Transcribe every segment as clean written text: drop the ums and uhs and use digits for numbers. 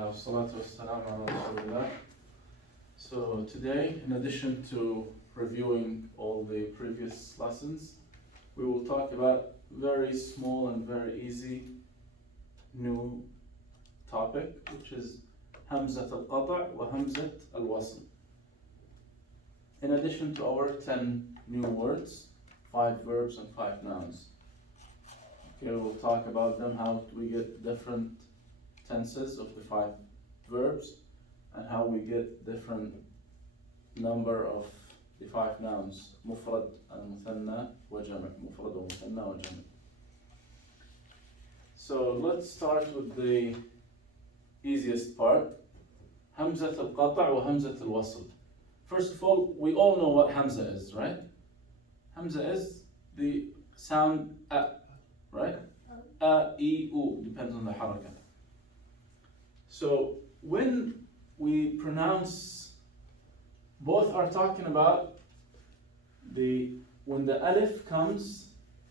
Alhamdulillah, wassalatu wassalamu ala rasulillah. So today, in addition to reviewing all the previous lessons, we will talk about very small and very easy new topic, which is Hamzat al-Qata' wa Hamzat al-Wasl. In addition to our 10 new words, 5 verbs and 5 nouns. Okay, we'll talk about them, how we get different tenses of the 5 verbs, and how we get different number of the 5 nouns, mufrad and muthanna wa jam', mufrad wa muthanna wa jam'. So let's start with the easiest part, Hamzat al-Qata' wa Hamzat al-Wasl. First of all, we all know what Hamza is, right? Hamza is the sound a, right? A, E, U, depends on the haraka. So when we pronounce, both are talking about when the alif comes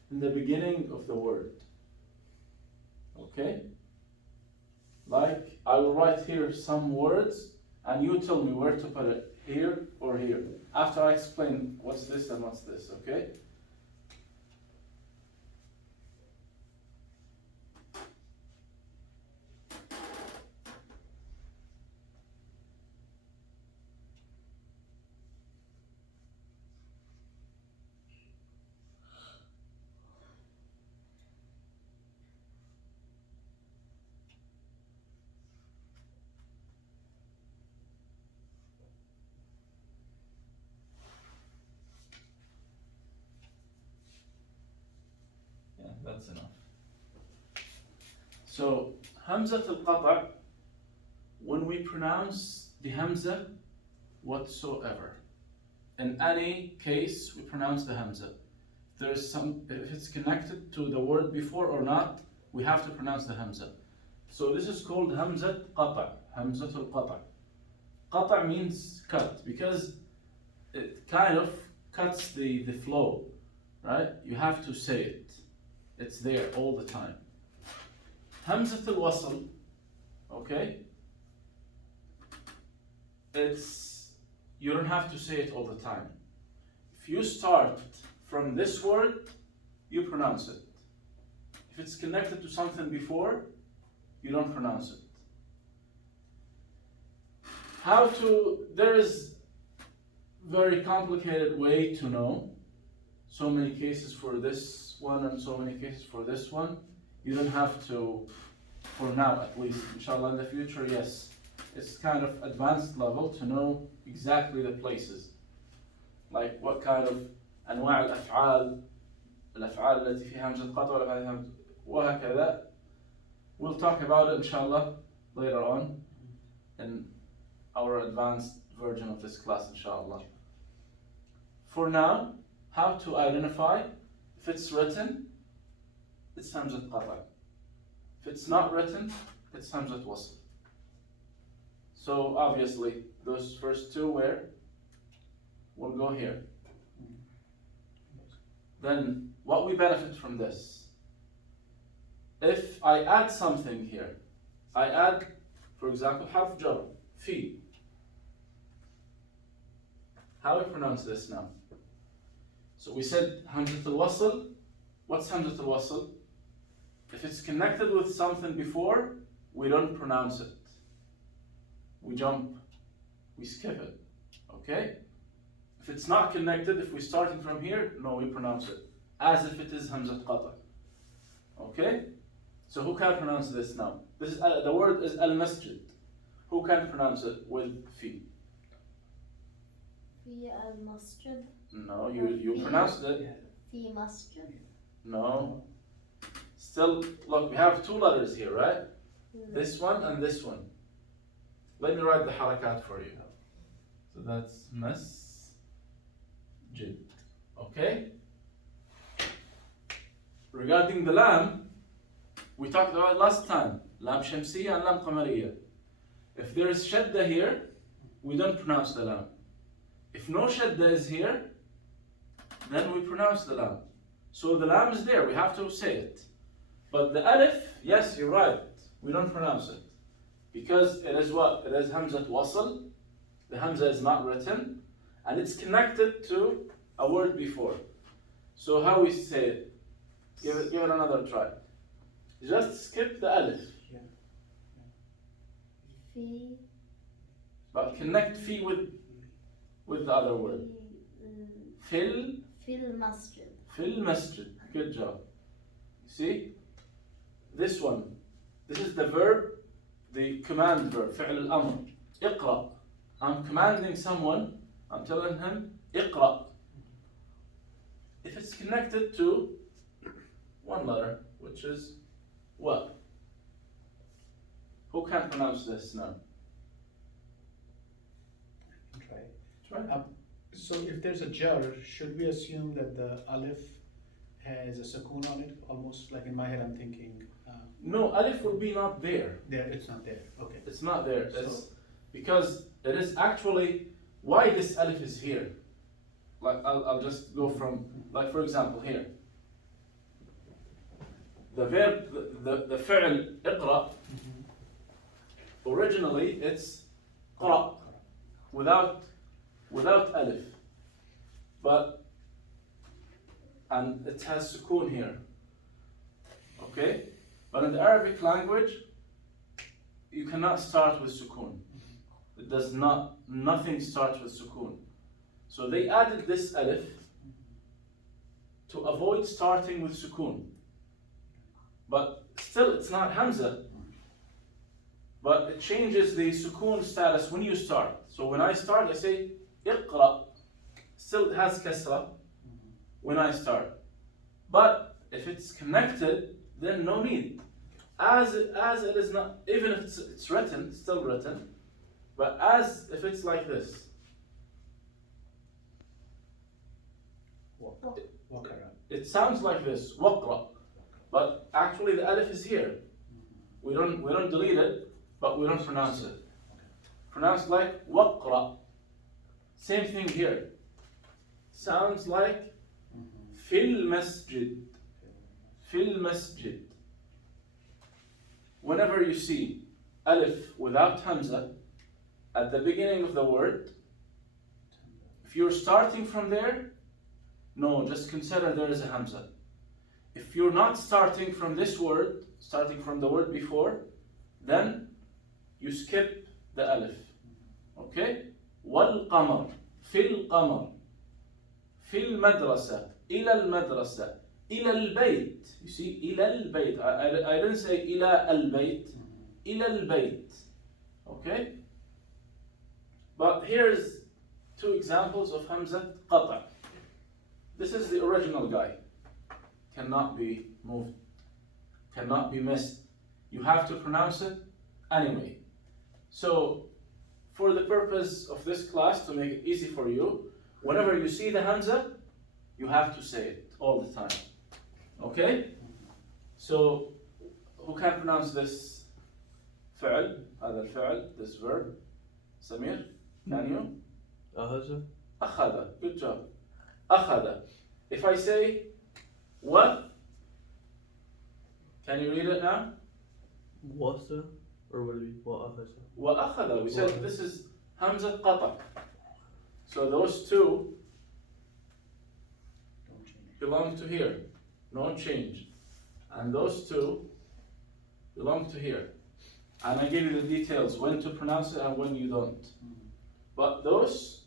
in the beginning of the word. Okay? Like, I will write here some words and you tell me where to put it, here or here. After I explain what's this and what's this, okay? That's enough. So, Hamzat al-Qata', when we pronounce the Hamza whatsoever, in any case we pronounce the Hamza. If it's connected to the word before or not, we have to pronounce the Hamza. So this is called Hamzat Qata', Hamzat al-Qata'. Qata' means cut, because it kind of cuts the flow, right? You have to say it. It's there all the time. Hamzat al-Wasl, okay? You don't have to say it all the time. If you start from this word, you pronounce it. If it's connected to something before, you don't pronounce it. There is very complicated way to know. So many cases for this one and so many cases for this one. You don't have to, for now at least. Inshallah in the future, yes. It's kind of advanced level to know exactly the places. Like what kind of أنواع الأفعال التي فيها همزة قطع وهكذا. We'll talk about it inshallah later on in our advanced version of this class inshallah. For now, how to identify if it's written, it's Hamzat Qata'. If it's not written, it's Hamzat Wasl. So obviously, those first two will go here. Then, what we benefit from this? If I add something here, I add, for example, harf jar, fi. How do we pronounce this now? So we said Hamzat al-Wasl. What's Hamzat al-Wasl? If it's connected with something before, we don't pronounce it. We jump, we skip it. Okay? If it's not connected, if we're starting from here, no, we pronounce it as if it is Hamzat Qata'. Okay? So who can pronounce this now? This is the word is al-masjid. Who can pronounce it with fi? Fi al-masjid. No, you pronounced it. Fi masjid. No. Still, look, we have 2 letters here, right? This one and this one. Let me write the harakat for you. So that's masjid. Okay? Regarding the lam, we talked about last time. Lam shamsiyya and lam qamariyya. If there is shadda here, we don't pronounce the lam. If no shadda is here, then we pronounce the lam. So the lam is there, we have to say it. But the alif, yes, you're right, we don't pronounce it. Because it is what? It is Hamzat Wasl. The Hamza is not written, and it's connected to a word before. So how we say it? Give it another try. Just skip the alif, في but connect fi with the other word. Fil في المسجد. fil masjid. Good job. See? This one. This is the verb, the command verb, فعل الأمر. اقرأ. I'm commanding someone, I'm telling him, اقرأ. If it's connected to one letter, which is what? Who can pronounce this now? Try. Try. So if there's a jar, should we assume that the alif has a sukoon on it? Almost like in my head I'm thinking, No, alif will be not there. there, it's not there, okay. It's not there. So- It's because it is actually why this alif is here. Like I'll just go from, like for example here. The verb, the fi'l اقرأ, originally it's قرأ without alif, and it has sukoon here. Okay, but in the Arabic language, you cannot start with sukoon. It does not. Nothing starts with sukoon. So they added this alif to avoid starting with sukoon. But still, it's not hamza. But it changes the sukoon status when you start. So when I start, I say اقرأ. Still it has kasra when I start. But if it's connected, then no need. As it is not, even if it's written, still written. But as if it's like this. Wakara. It sounds like this, waqra. But actually the alif is here. We don't delete it, but we don't pronounce it. Pronounced like waqra. Same thing here. Sounds like fil masjid. Fil masjid. Whenever you see alif without hamza at the beginning of the word, if you're starting from there, no, just consider there is a hamza. If you're not starting from this word, starting from the word before, then you skip the alif. Okay? والقمر في القمر في المدرسة إلى المدرسة إلى البيت. You see, إلى البيت. I didn't say إلى البيت. إلى البيت. Okay? But here's two examples of Hamza قطع. This is the original guy. Cannot be moved. Cannot be missed. You have to pronounce it anyway. So, for the purpose of this class, to make it easy for you, whenever you see the Hamza, you have to say it all the time. Okay? So, who can pronounce this فعل? هذا الفعل, this verb? Samir, can you? أخذ. أخذ. Good job. أخذ. If I say what? Can you read it now? وصل or would it be وأخذ? وأخذ. We said this is Hamza قطع. So those two Don't change. belong to here. No change. And those two belong to here. And I give you the details when to pronounce it and when you don't. But those,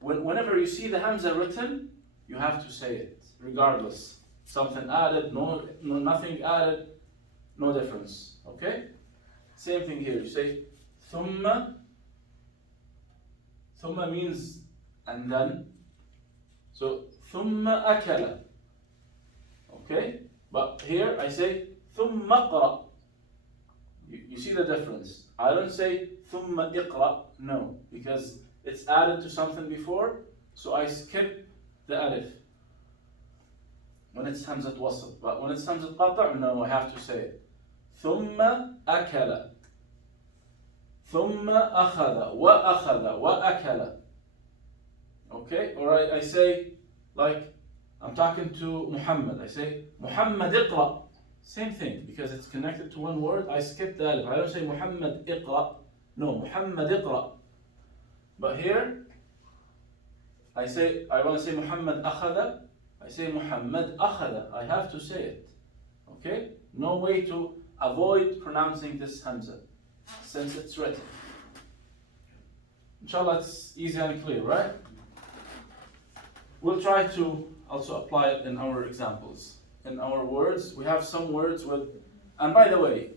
whenever you see the Hamza written, you have to say it, regardless. Something added, no nothing added, no difference. Okay? Same thing here. You say ثم. ثم means and then. So ثم أكل. Okay? But here I say ثم اقرأ. You see the difference. I don't say ثم اقرأ. No, because it's added to something before, so I skip the alif when it's Hamzat Wasl. But when it's Hamzat Qata', no, I have to say it. ثم أكل. ثم أخذ وأخذ وأكل. Okay? Or I say, like, I'm talking to Muhammad. I say, Muhammad اقرأ. Same thing, because it's connected to one word, I skip the alif. I don't say Muhammad iqra. No, Muhammad iqra. But here, I want to say Muhammad akhada. I say Muhammad akhada. I have to say it. Okay? No way to avoid pronouncing this hamza, since it's written. Inshallah, it's easy and clear, right? We'll try to also apply it in our examples. In our words, we have some words with, and by the way,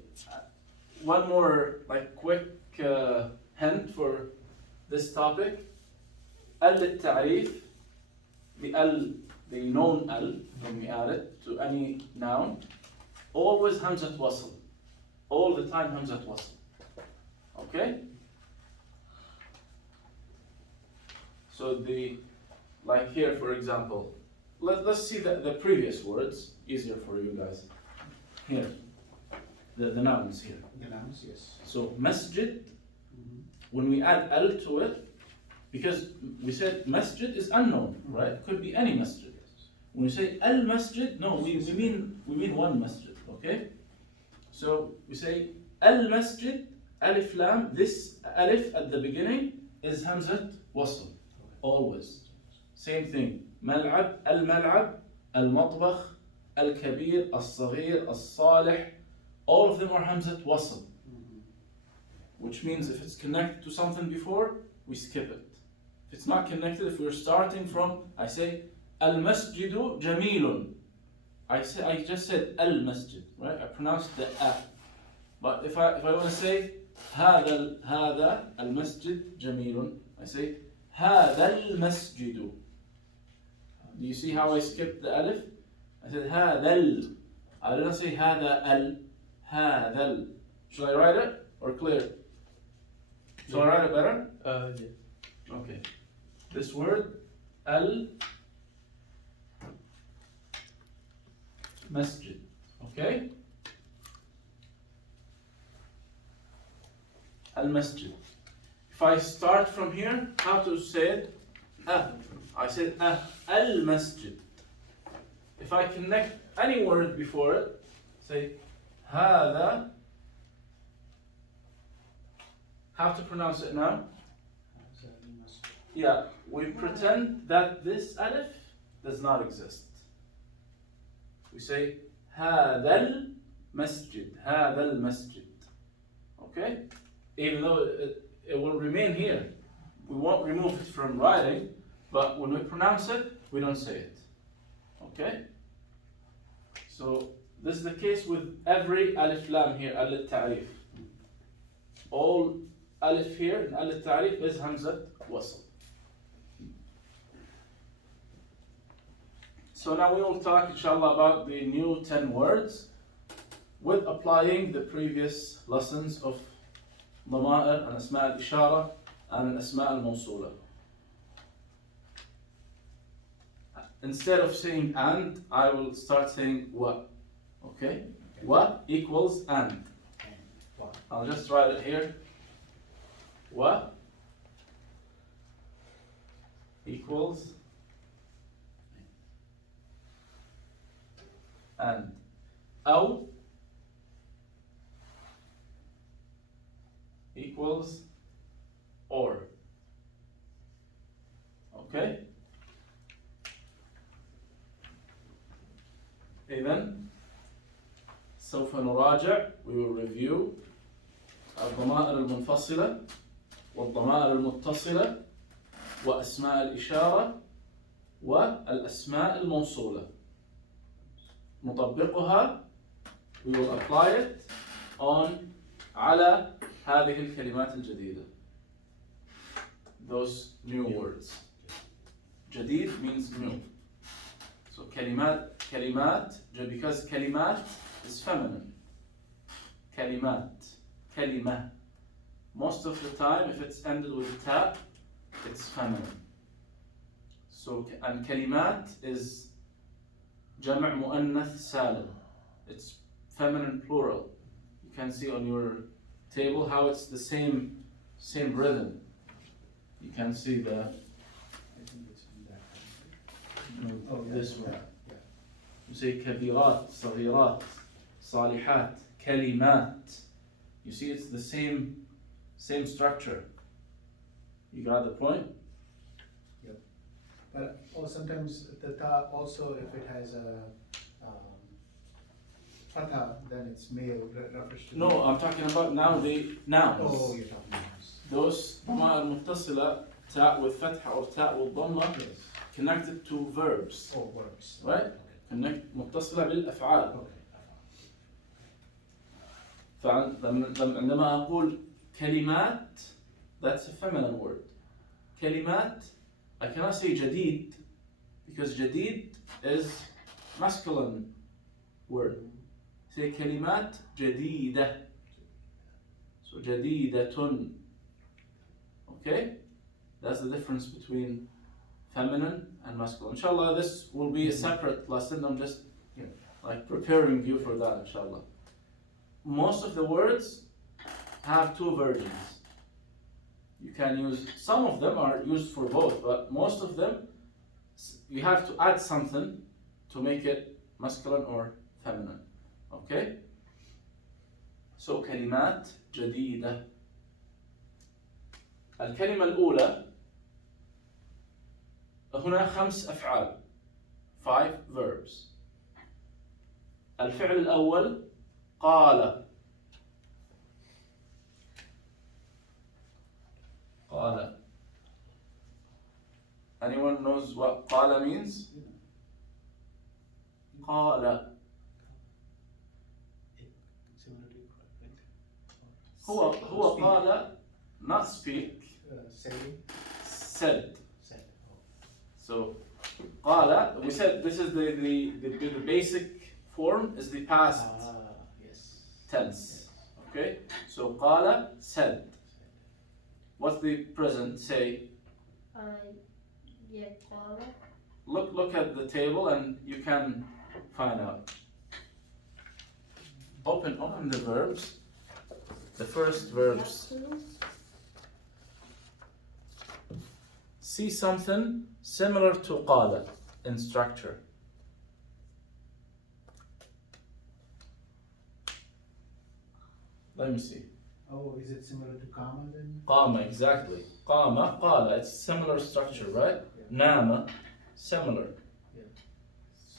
one more quick hint for this topic. Al-Ta'rif, the known al, when we add it to any noun, always hamzat wasl. All the time hamzat wasl. Okay? So like here, for example, let's see the previous words, easier for you guys. Here, the nouns here. The nouns, yes. So masjid, when we add al to it, because we said masjid is unknown, right? It could be any masjid. When we say al masjid, no, we mean one masjid, okay? So we say al masjid, alif lam, this alif at the beginning is hamzat wasl, always. Same thing. ملعب, الملعب, المطبخ, الكبير, الصغير, الصالح, all of them are hamzat wasl. Which means if it's connected to something before, we skip it. If it's not connected, if we're starting from, I say, al-masjidu jamilun. I just said al-masjid, right? I pronounced the a. But if I want to say, هذا المسجد جميل, I say, هذا المسجد. Do you see how I skipped the alif? I said هذا I didn't say هذا هذا. Should I write it or clear? Shall I write it better? Yeah. Okay. This word al masjid. Okay? Al masjid. If I start from here, how to say it? I said al masjid. If I connect any word before it, say هذا. How to pronounce it now? Yeah, we pretend that this alif does not exist. We say هذا المسجد, هذا المسجد. Okay? Even though it will remain here. We won't remove it from writing, but when we pronounce it, we don't say it. Okay? So this is the case with every alif lam here, al-ta'rif. All alif here in al-ta'rif is hamzat wasl. So now we will talk, inshallah, about the new 10 words with applying the previous lessons of ضمائر and asma' al-ishara and asma' al-mawsula. Instead of saying and, I will start saying wa. Okay? Wa equals and. I'll just write it here. Wa equals and. Aw equals or. Okay? إذن سوف نراجع, we will review الضمائر المنفصلة والضمائر المتصلة وأسماء الإشارة والأسماء الموصولة. نطبقها, we will apply it on على هذه الكلمات الجديدة. Those new words. جديد means new. So كلمات, because كلمات is feminine. كلمات, كلمة. Most of the time, if it's ended with ta, it's feminine. So, and كلمات is جمع مؤنث سالم. It's feminine plural. You can see on your table how it's the same rhythm. You can see the. I think it's in that. This one. You say كبيرات, صغيرات. صالحات, كلمات. You see, it's the same structure. You got the point? But sometimes the ta also, if it has a fatha, then it's male, refers to. No, I'm talking about now the nouns. Oh, you're talking about. Those ضمائر المتصلة تاء والفتحة or تاء والضمة Yes. connected to verbs. Oh, works. Right? Connect متصلة بالأفعال. Okay. فعندما أقول كلمات, that's a feminine word. كلمات, I cannot say جديد because جديد is masculine word. Say كلمات جديدة. So جديدة. Okay? That's the difference between feminine and masculine. Inshallah, this will be a separate lesson. I'm just like preparing you for that, inshallah. Most of the words have two versions. You can use, some of them are used for both, but most of them, you have to add something to make it masculine or feminine. Okay? So, كلمات جديدة. الكلمة الأولى هنا 5 أفعال, 5 verbs. الفعل الأول قال. قال. Anyone knows what قال means? قال. Similar to هو قال, not speak, saying. said. Said. So قال, we said this is the basic form is the past Yes. tense. Okay? So قال, said. What's the present? Say. Yeah, قال. Look at the table and you can find out. Open the verbs. The first verbs. يأكل. See something similar to قال in structure. Let me see. Oh, is it similar to comma then? قام, exactly. قام, قال. It's similar structure, right? نام, similar.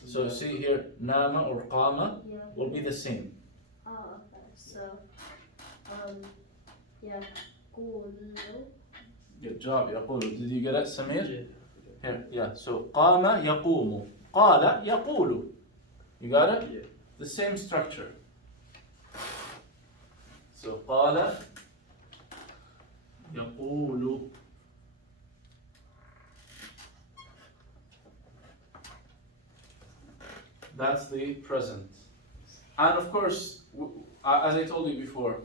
So see here, نام or قام Yeah. will be the same. Oh, okay. So, يقول. Good job, يقول. Did you get it, Samir? Yeah. Here, yeah. So قام يقوم. قال يقول. You got it? Yeah. The same structure. So قال يقول. That's the present. And of course, as I told you before,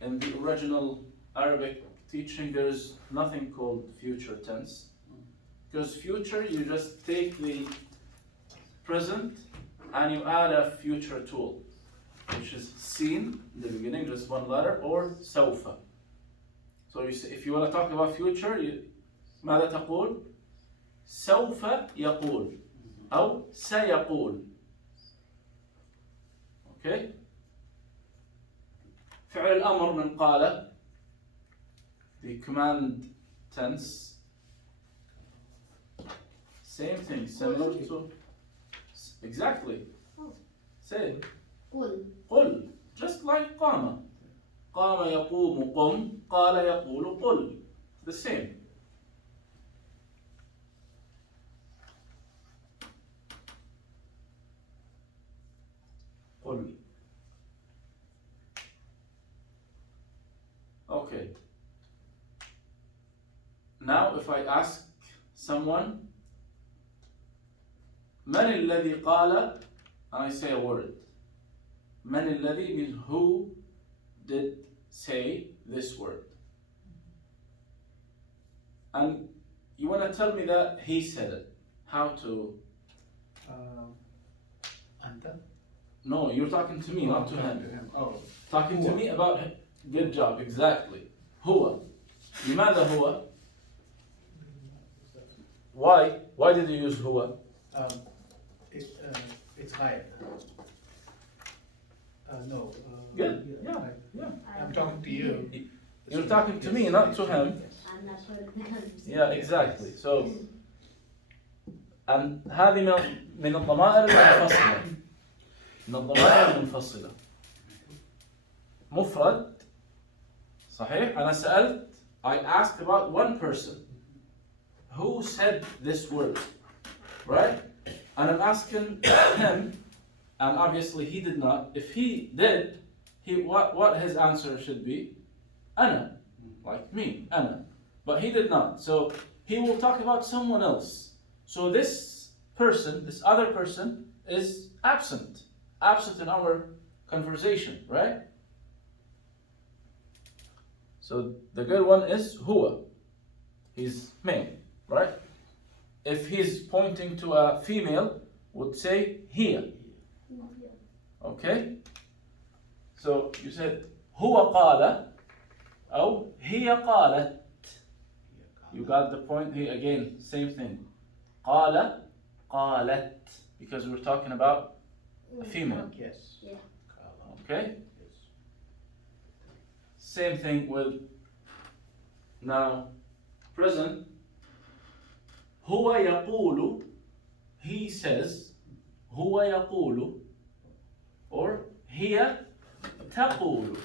in the original Arabic teaching, there's nothing called future tense. Because future, you just take the present and you add a future tool, which is seen in the beginning, just one letter, or سوف. So you say, if you want to talk about future, ماذا تقول؟ سوف يقول أو سيقول. Okay? فعل الأمر من قال, the command tense, same thing, similar to, exactly. Oh. Say, قل. قل, just like قام. قام يقوم قم, قال يقول قل. The same. قل. Okay. Now if I ask someone, من الذي قال, and I say a word. من الذي means who did say this word. And you want to tell me that he said it. How to? Anta? No, you're talking to me, not to him. Oh. Talking to me about him. Good job, exactly. هو. لماذا هو? Why? Why did you use هو? It's غاية. No. Good. Yeah. I- Yeah. I'm talking to you. You're talking to me, not to him. Yes. I'm not part of the conversation. Yeah, exactly. So, and هذه من الضمائر المنفصلة. من الضمائر المنفصلة. مفرد. صحيح. أنا سألت. I asked about one person who said this word, right? And I'm asking him, and obviously he did not. If he did, what his answer should be? أنا, like me, أنا. But he did not. So he will talk about someone else. So this person, this other person, is absent in our conversation, right? So the good one is huwa. He's male, right? If he's pointing to a female, would say hiya. Okay? So you said huwa qala, or hiya qalat. You got the point here again, same thing. Qala, qalat. Because we're talking about a female. Yes. Yeah. Okay? Yes. Same thing with now present. Huwa yaqulu, he says. Huwa yaqulu, or hiya taqulu.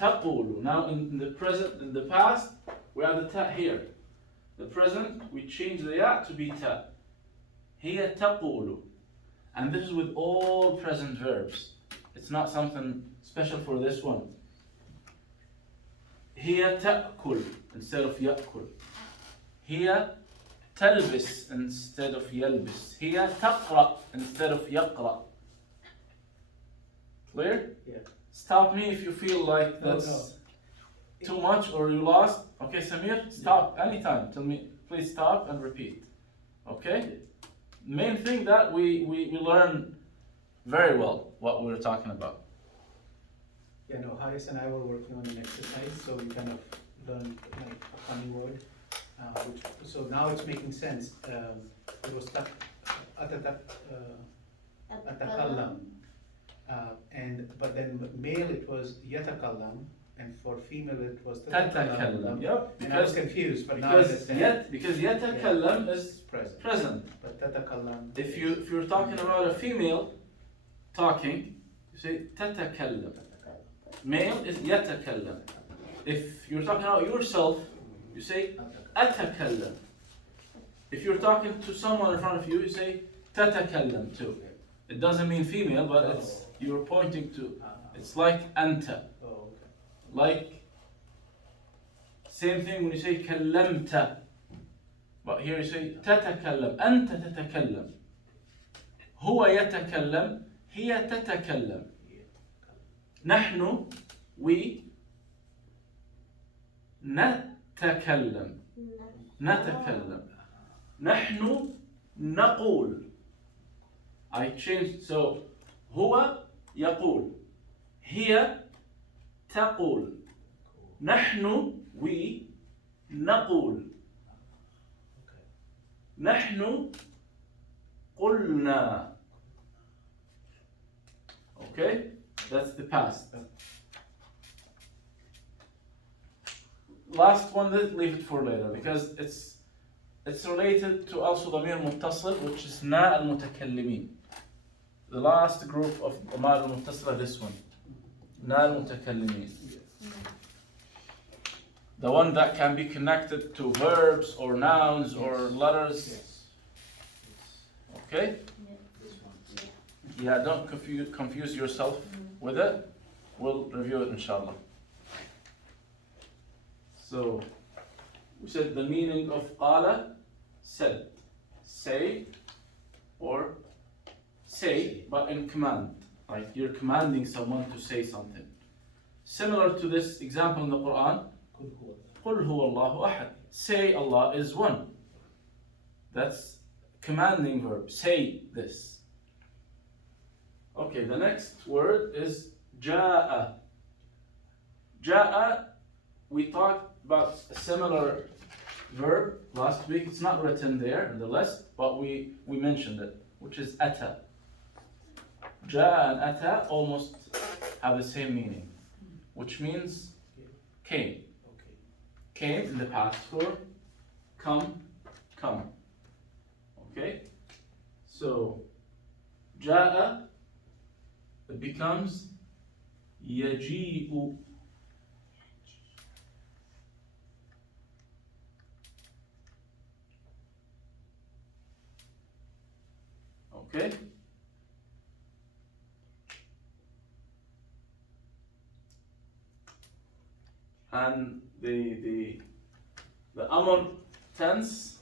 Taqulu. Now in the present, in the past, we have the ta here. The present, we change the ya to be ta. Hiya taqulu. And this is with all present verbs. It's not something special for this one. Hiya ta'kul instead of ya'kul. Hiya talbis instead of yalbis. Hiya taqra instead of yaqra. Clear? Yeah. Stop me if you feel like that's No. too much or you lost. Okay, Samir, stop anytime. Tell me, please stop and repeat. Okay? Main thing that we learn very well what we were talking about. Yeah, no, Haris and I were working on an exercise, so we kind of learned like a funny word. So now it's making sense. It was atakallam. But then male it was yatakallam, and for female it was Tatakallam. Yep. And I was confused, but now I understand. Because yatakallam is Present. present. But tatakallam. If you're talking about a female talking, you say tatakallam. Male is yatakallam. If you're talking about yourself, you say atakallam. If you're talking to someone in front of you, you say tatakallam too. It doesn't mean female, but it's you're pointing to. It's like anta. Oh, okay. Like same thing when you say kallamta. But here you say tatakallam. Anta tatakallam. Huwa yatakallam. Hiya tatakallam. نحن we نتكلم نحن نقول. I changed, so هو يقول, هي تقول, نحن we نقول, نحن قلنا. Okay, that's the past. Last one, let's leave it for later because it's related to also ضمير متصل, which is نا المتكلمين. The last group of ضمائر المتصلة, this one, نا المتكلمين. The one that can be connected to verbs or nouns or letters. Yes. Okay? This one. Yeah, don't confuse yourself with it. We'll review it inshallah. So, we said the meaning of qala, said, say, or say, but in command. Like you're commanding someone to say something. Similar to this example in the Quran, قُلْ هُوَ اللَّهُ أَحَدٌ. Say Allah is one. That's commanding verb. Say this. Okay, the next word is جاء. جاء, we talked about a similar verb last week. It's not written there in the list, but we mentioned it, which is أتى. جاء and أتى almost have the same meaning, which means came. Okay. Came in the past form, come, come. Okay? So, جاء, it becomes يجيء. Okay? And the Amr tense,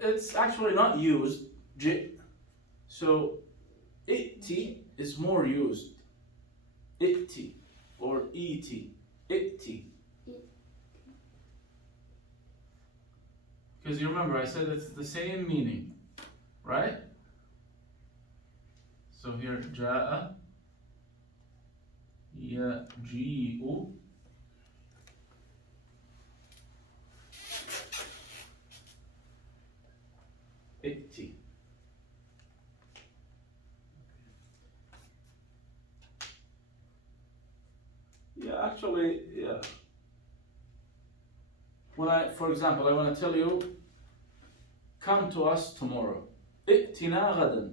it's actually not used, so ائتي is more used. ائتي or ائتي, ائتي. Because you remember I said it's the same meaning, right? So here جاء يجيء ائتي. Yeah, actually, yeah. When for example, I want to tell you, come to us tomorrow. ائتنا غدا.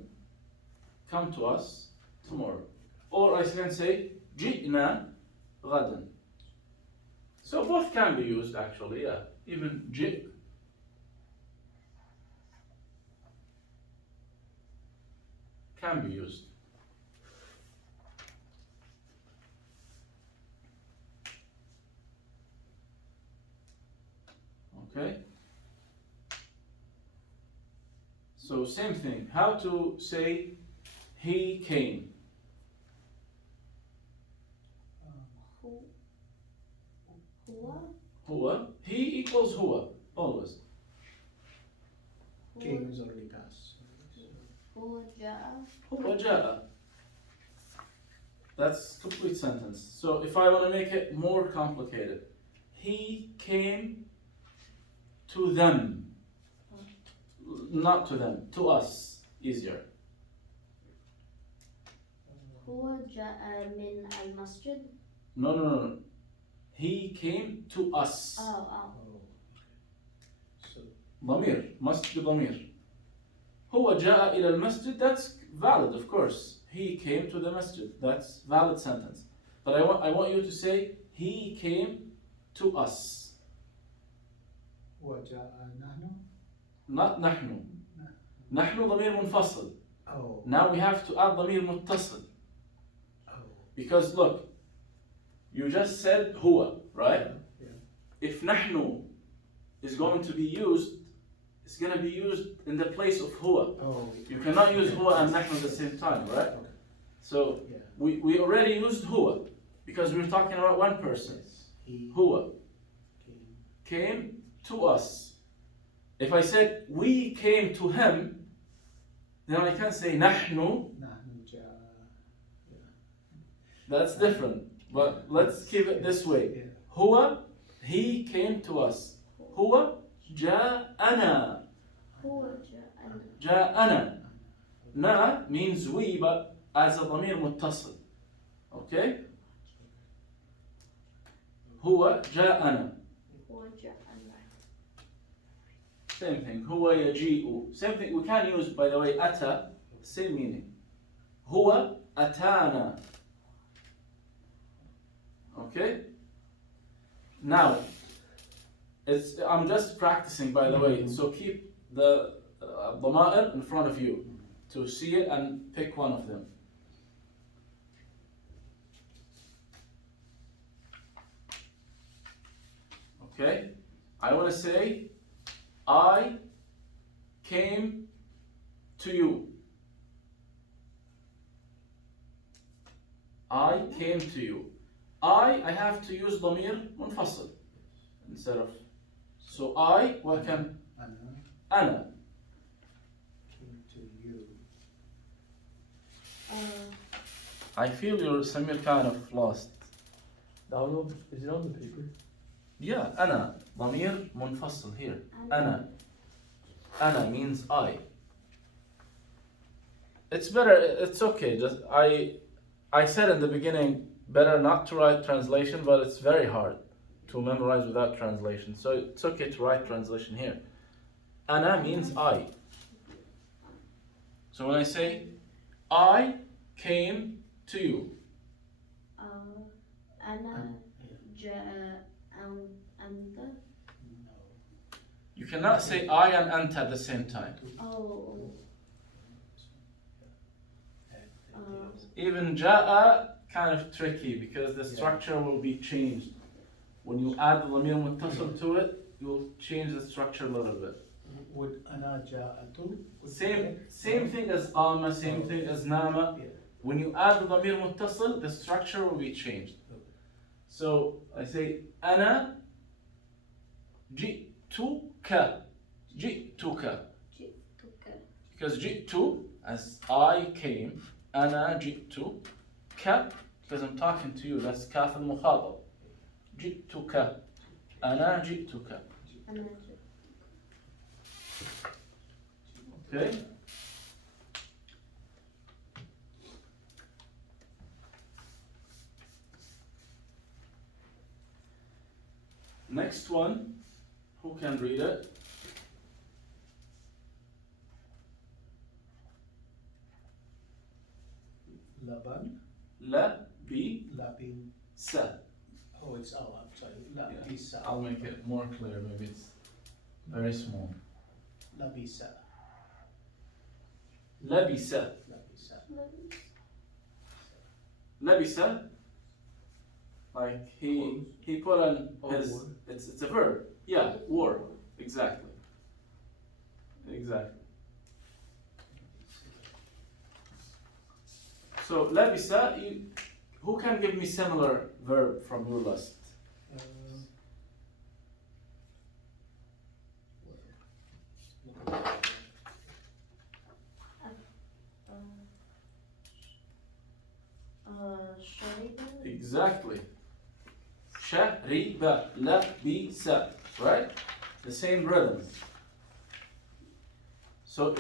Come to us tomorrow. Or I can say, جئنا غدا. So both can be used actually, yeah. Even جئ. Can be used. Okay? So same thing. How to say he came? هو. He equals هو. Always. Came is already past. هو جاء. هو جاء. That's complete sentence. So if I want to make it more complicated, he came to them. Not to them, to us. Easier. هو جاء من المسجد. No. He came to us. Oh. So ضمير, must be ضمير. هو جاء إلى المسجد, that's valid, of course. He came to the masjid, that's valid sentence. But I want you to say, he came to us. وجاء نحن. Not نحن. نحن ضمير منفصل. Oh. Now we have to add ضمير متصل. Oh. Because look, you just said هو, right? Yeah. If نحن is going to be used, it's going to be used in the place of هو. Oh. You cannot use هو and نحن at the same time, right? Okay. So Yeah. we already used هو because we're talking about one person. Yes. He هو came. came to us. If I said we came to him, then I can say نحن. نحن جاء. Yeah. That's different. But let's keep it this way. Yeah. هو, he came to us. هو جاءنا. هو جاء. جاءنا. Na means we, but as a ضمير متصل. Okay? هو جاءنا. هو جاء. Same thing. هو يجيء. Same thing. We can use, by the way, أتى. Same meaning. هو أتانا. Okay? Now, I'm just practicing, by the way, so keep the ضمائر in front of you to see it and pick one of them. Okay? I want to say, I came to you. I came to you. I have to use ضمير منفصل instead of. So I وكم أنا. Came to you. I feel you're Samir kind of lost. Download, is it on the paper? Yeah, أنا ضمير منفصل here. أنا. أنا means I. it's better, it's okay. Just I said in the beginning, better not to write translation, but it's very hard to memorize without translation. So it's okay to write translation here. Ana means I. So when I say, I came to you. أنا جاء أنت. No. You cannot say I and anta at the same time. Oh. Even ja'a kind of tricky because the structure will be changed. When you add the lamir muttasil to it, you'll change the structure a little bit. Would ana ja'atu? Same thing as qama, same thing as nama. Yeah. When you add the lamir muttasil, the structure will be changed. Okay. So I say ana ji'tuka. Ji'tuka. جئتك. Because ji'tu, as I came, ana ji'tu, ka, because I'm talking to you, that's kaf al-mukhatab. Ji'tuka, ana ji'tuka. أنا جئت. Okay? Next one, who can read it? Laban. La bi Labin. sa. Oh, it's oh, I'm sorry. Labisa. I'll make it more clear, maybe it's very small. Labisa. Labisa. Labisa. Labisa, like he put on his, wore. it's a verb. Yeah, wore. Exactly. Exactly. So labisa, who can give me similar verb from your list? شرب. Exactly. Shariba, labisa, right? The same rhythm. So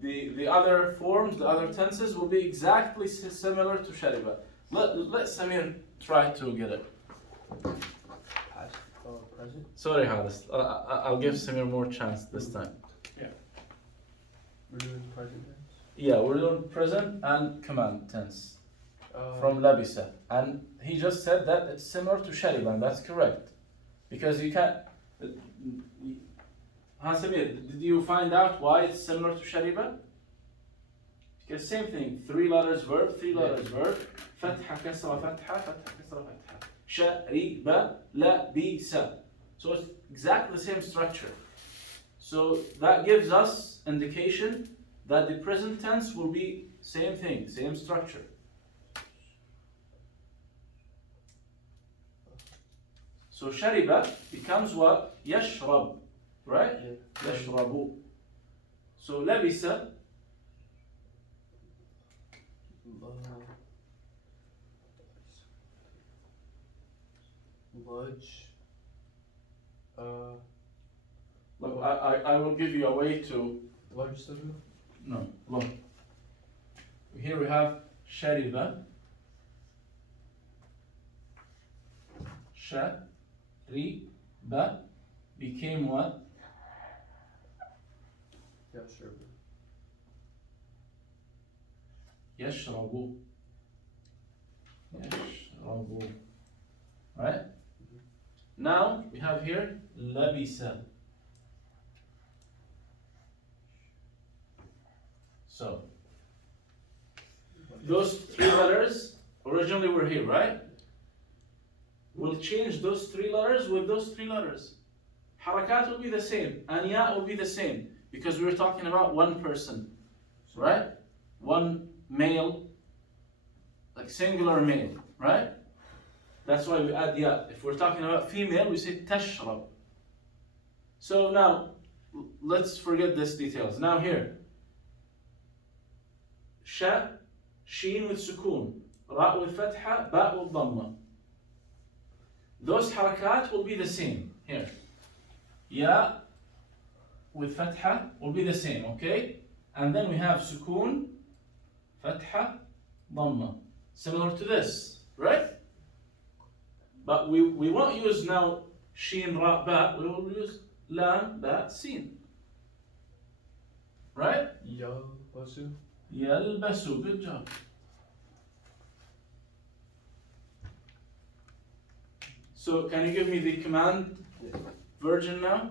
the other forms, the other tenses will be exactly similar to shariba. Let Samir try to get it. Past or present? Sorry, Halis. I'll give Samir more chance this time. We're doing present tense. Yeah, we're doing present and command tense from labisa, and he just said that it's similar to shariba, and that's correct, because you can't. Samir, did you find out why it's similar to shariba? Because same thing, 3 letters verb, 3 letters verb. Fatha, kasra, fatha, fatha, kasra, fatha. Shariba, labisa. So it's exactly the same structure. So that gives us indication that the present tense will be same thing, same structure. So shariba becomes what? Yashrab, right? Yeah. Yashrabu. So labisa, Lodge. look, I will give you a way to, Lodge studio? no, look. Here we have shariba, shariba became what? Yeah, sure. Yashrabu. Yashrabu. Right? Now we have here labisa. So those 3 letters originally were here, right? We'll change those 3 letters with those 3 letters. Harakat will be the same, and ya will be the same, because we were talking about one person, right? One male, like singular male, right? That's why we add ya. If we're talking about female, we say tashrab. So now, let's forget these details. Now here, sha, sheen with sukoon, ra with fatha, ba with dhamma. Those harakat will be the same here. Ya with fatha will be the same, okay? and then we have sukun, fatha, dhamma. Similar to this, right? But we won't use now sheen, ra, ba. We will use lam, ba, sin. Right? Yalbasu. Yalbasu. Good job. So can you give me the command version now?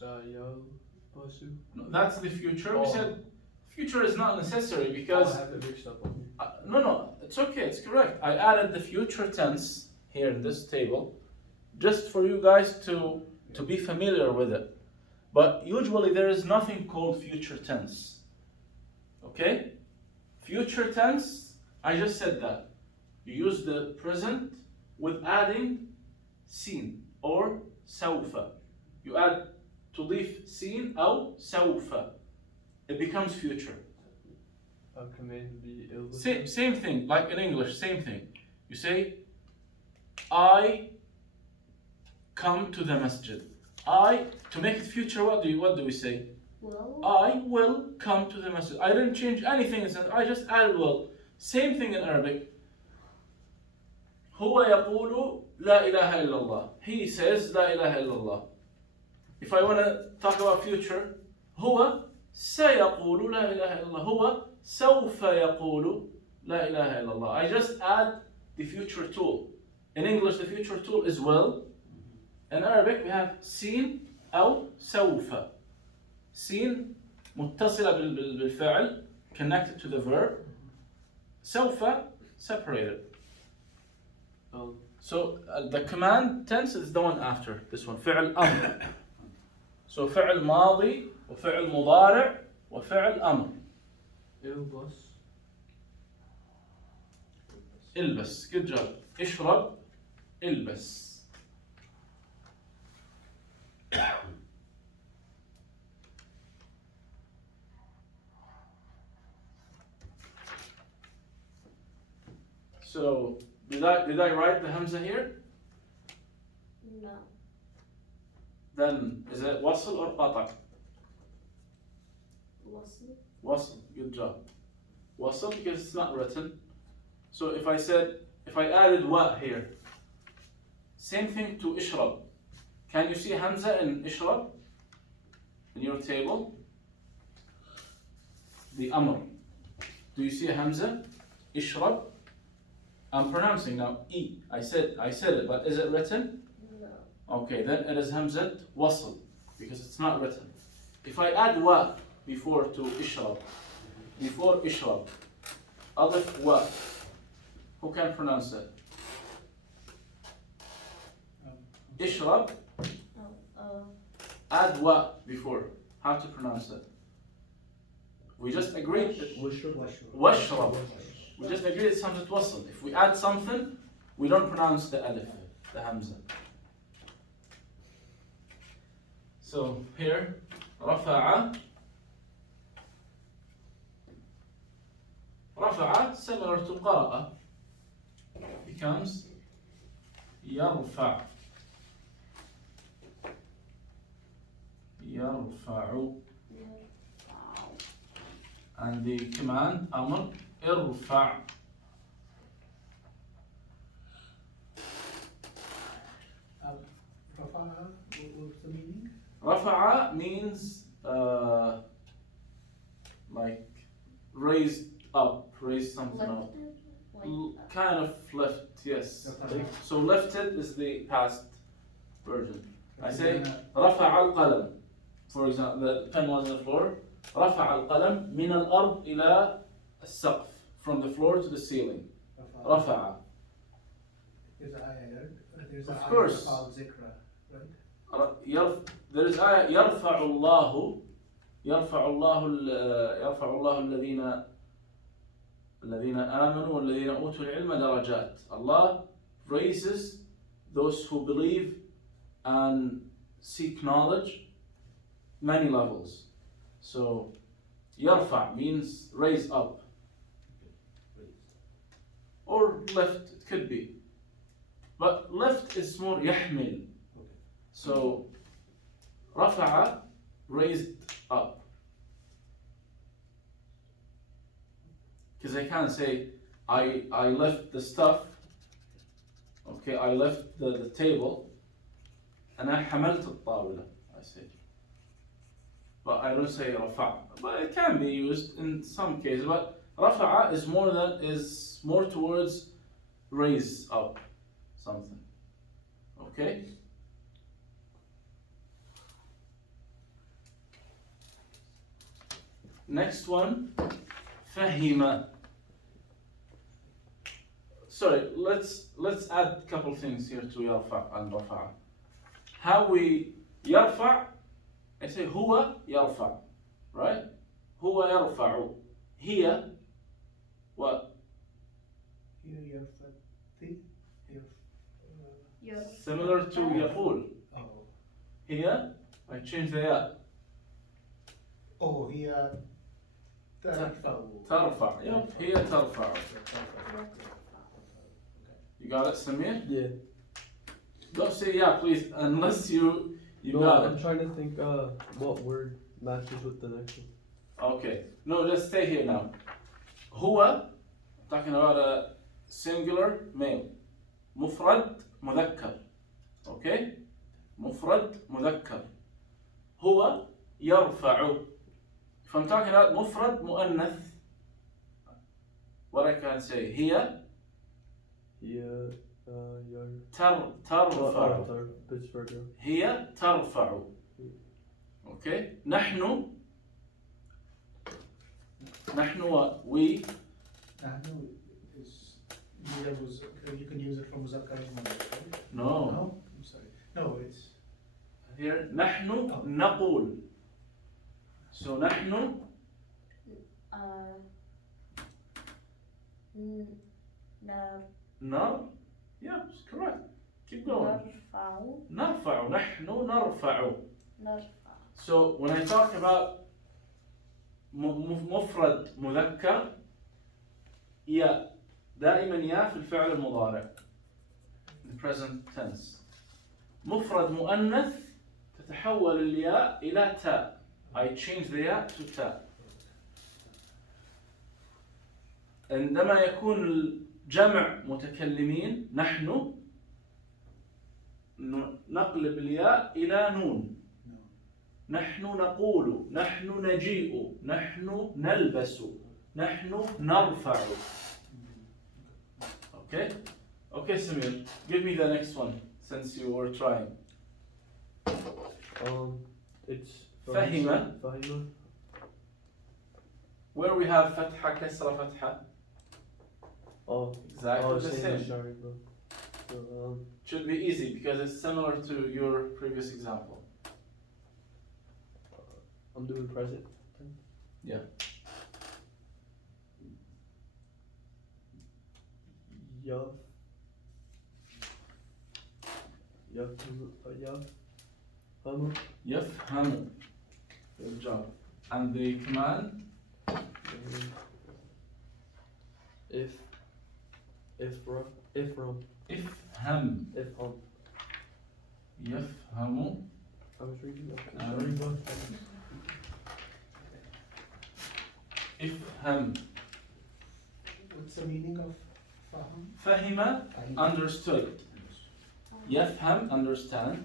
Sayalbasu. No, that's the future. We Oh. said future is not necessary I because have it mixed up on here. no, it's okay, it's correct. I added the future tense here in this table just for you guys to be familiar with it. But usually there is nothing called future tense. Okay? Future tense, I just said that. You use the present with adding sin or سوف. You add تضيف sin أو سوف. It becomes future. A command would be ilbasu. Same thing, like in English, same thing. You say, I come to the masjid. To make it future, what do we say? Well, I will come to the masjid. I didn't change anything, I just added will. Same thing in Arabic. هو يقول لا إله إلا الله. He says لا إله إلا الله. If I want to talk about future, هو سيقول لا إله إلا الله. هو سوف يقول لا إله إلا الله. I just add the future tool. In English, the future tool is will. In Arabic, we have سين أو سوف. سين متصلة بالفعل, connected to the verb. سوف, separated. So the command tense is the one after this one. فعل أمر. So فعل ماضي وفعل مضارع وفعل أمر. Ilbas. البس. Good job. اشرب. البس. So did I write the hamza here? no. Then is it wasl or qata'? Wasl. Wasl. Good job. Wasl because it's not written. So if I added wa here, same thing to ishrab. Can you see hamza in ishrab in your table? The amr. Do you see a hamza? Ishrab. I'm pronouncing now e. I said it, but is it written? No. Okay, then it is hamzat wasl because it's not written. If I add wa before to ishrab, alif wa, who can pronounce it? Ishrab, Oh, add wa before. How to pronounce it? We just agreed. Washrab. We just agreed it's hamzat wasl. If we add something, we don't pronounce the alif, the hamza. So here, rafa'a. Rafa'a, similar to qara'a, becomes yarfa'. Yarfa'u. And the command, amr, irfa'. Rafa'a, what's the meaning? Rafa'a means like raised up, raised something up. Lifted? Kind of lift, yes. Rafa'a. So lifted is the past version. I say رفع القلم. For example, the pen was on the floor. رفع القلم من الأرض إلى السقف. From the floor to the ceiling. رفع. There's an ayah, there's Of an course. ayah called zikra, right? There is آية يرفع الله الذين آمنوا والذين أوتوا العلم درجات. Allah raises those who believe and seek knowledge many levels. So يرفع means raise up or lift, it could be. But lift is more يحمل. So رفع, raised up. Because I can't say I left the stuff. Okay, I left the table. أنا حملت الطاولة. I say. But I don't say رفع. But it can be used in some cases. But رفع is more towards raise up something. Okay. Next one, فهم. Sorry, let's add a couple things here to يرفع and رفع. How we يرفع, I say هو يرفع, right? هو يرفع. هي what? Here you have the, Your Similar to يقول. oh, Here, I change the يا. oh, here, ترفع. ترفع. Yep, هي ترفع. You got it, Samir? Yeah. Don't say yeah, please, unless you No, got I'm it. trying to think what word matches with the next one. Okay. No, let's stay here now. هو, talking about a singular male. مفرد مذكر. Okay? مفرد مذكر. هو يرفع. If I'm talking about مفرد مؤنث, what I can say, هي Yeah, your ترفع. Pittsburgh. هي ترفع. Okay? نحن what? We. نحن is either you can use it for مذكر and مؤنث, right? No. No, I'm sorry. No, it's Here نحن نقول. So نحن نر. Yeah, correct. Keep going. نرفع. نحن نرفع. So when I talk about مفرد مذكر, يا دائما يا في الفعل المضارع. In present tense. مفرد مؤنث تتحول الياء إلى تاء. I change the ياء to تاء. عندما يكون الجمع متكلمين نحن نقلب الياء إلى نون. نحن نقول، نحن نجيء، نحن نلبس، نحن نرفع. Okay? Okay, Samir, give me the next one since you were trying. It's فهم. فهم. Where we have فتحة كسرة فتحة. Oh, Exactly the same. same. Sorry, bro. So, Should be easy because it's similar to your previous example. I'm doing present. Yeah. Yup. يفهم. Good job. And the command? Ifram. افهم. يفهم. I was reading that. Um, Sorry, bro. افهم. what's the meaning of فهم? فهم, understood. يفهم, understand.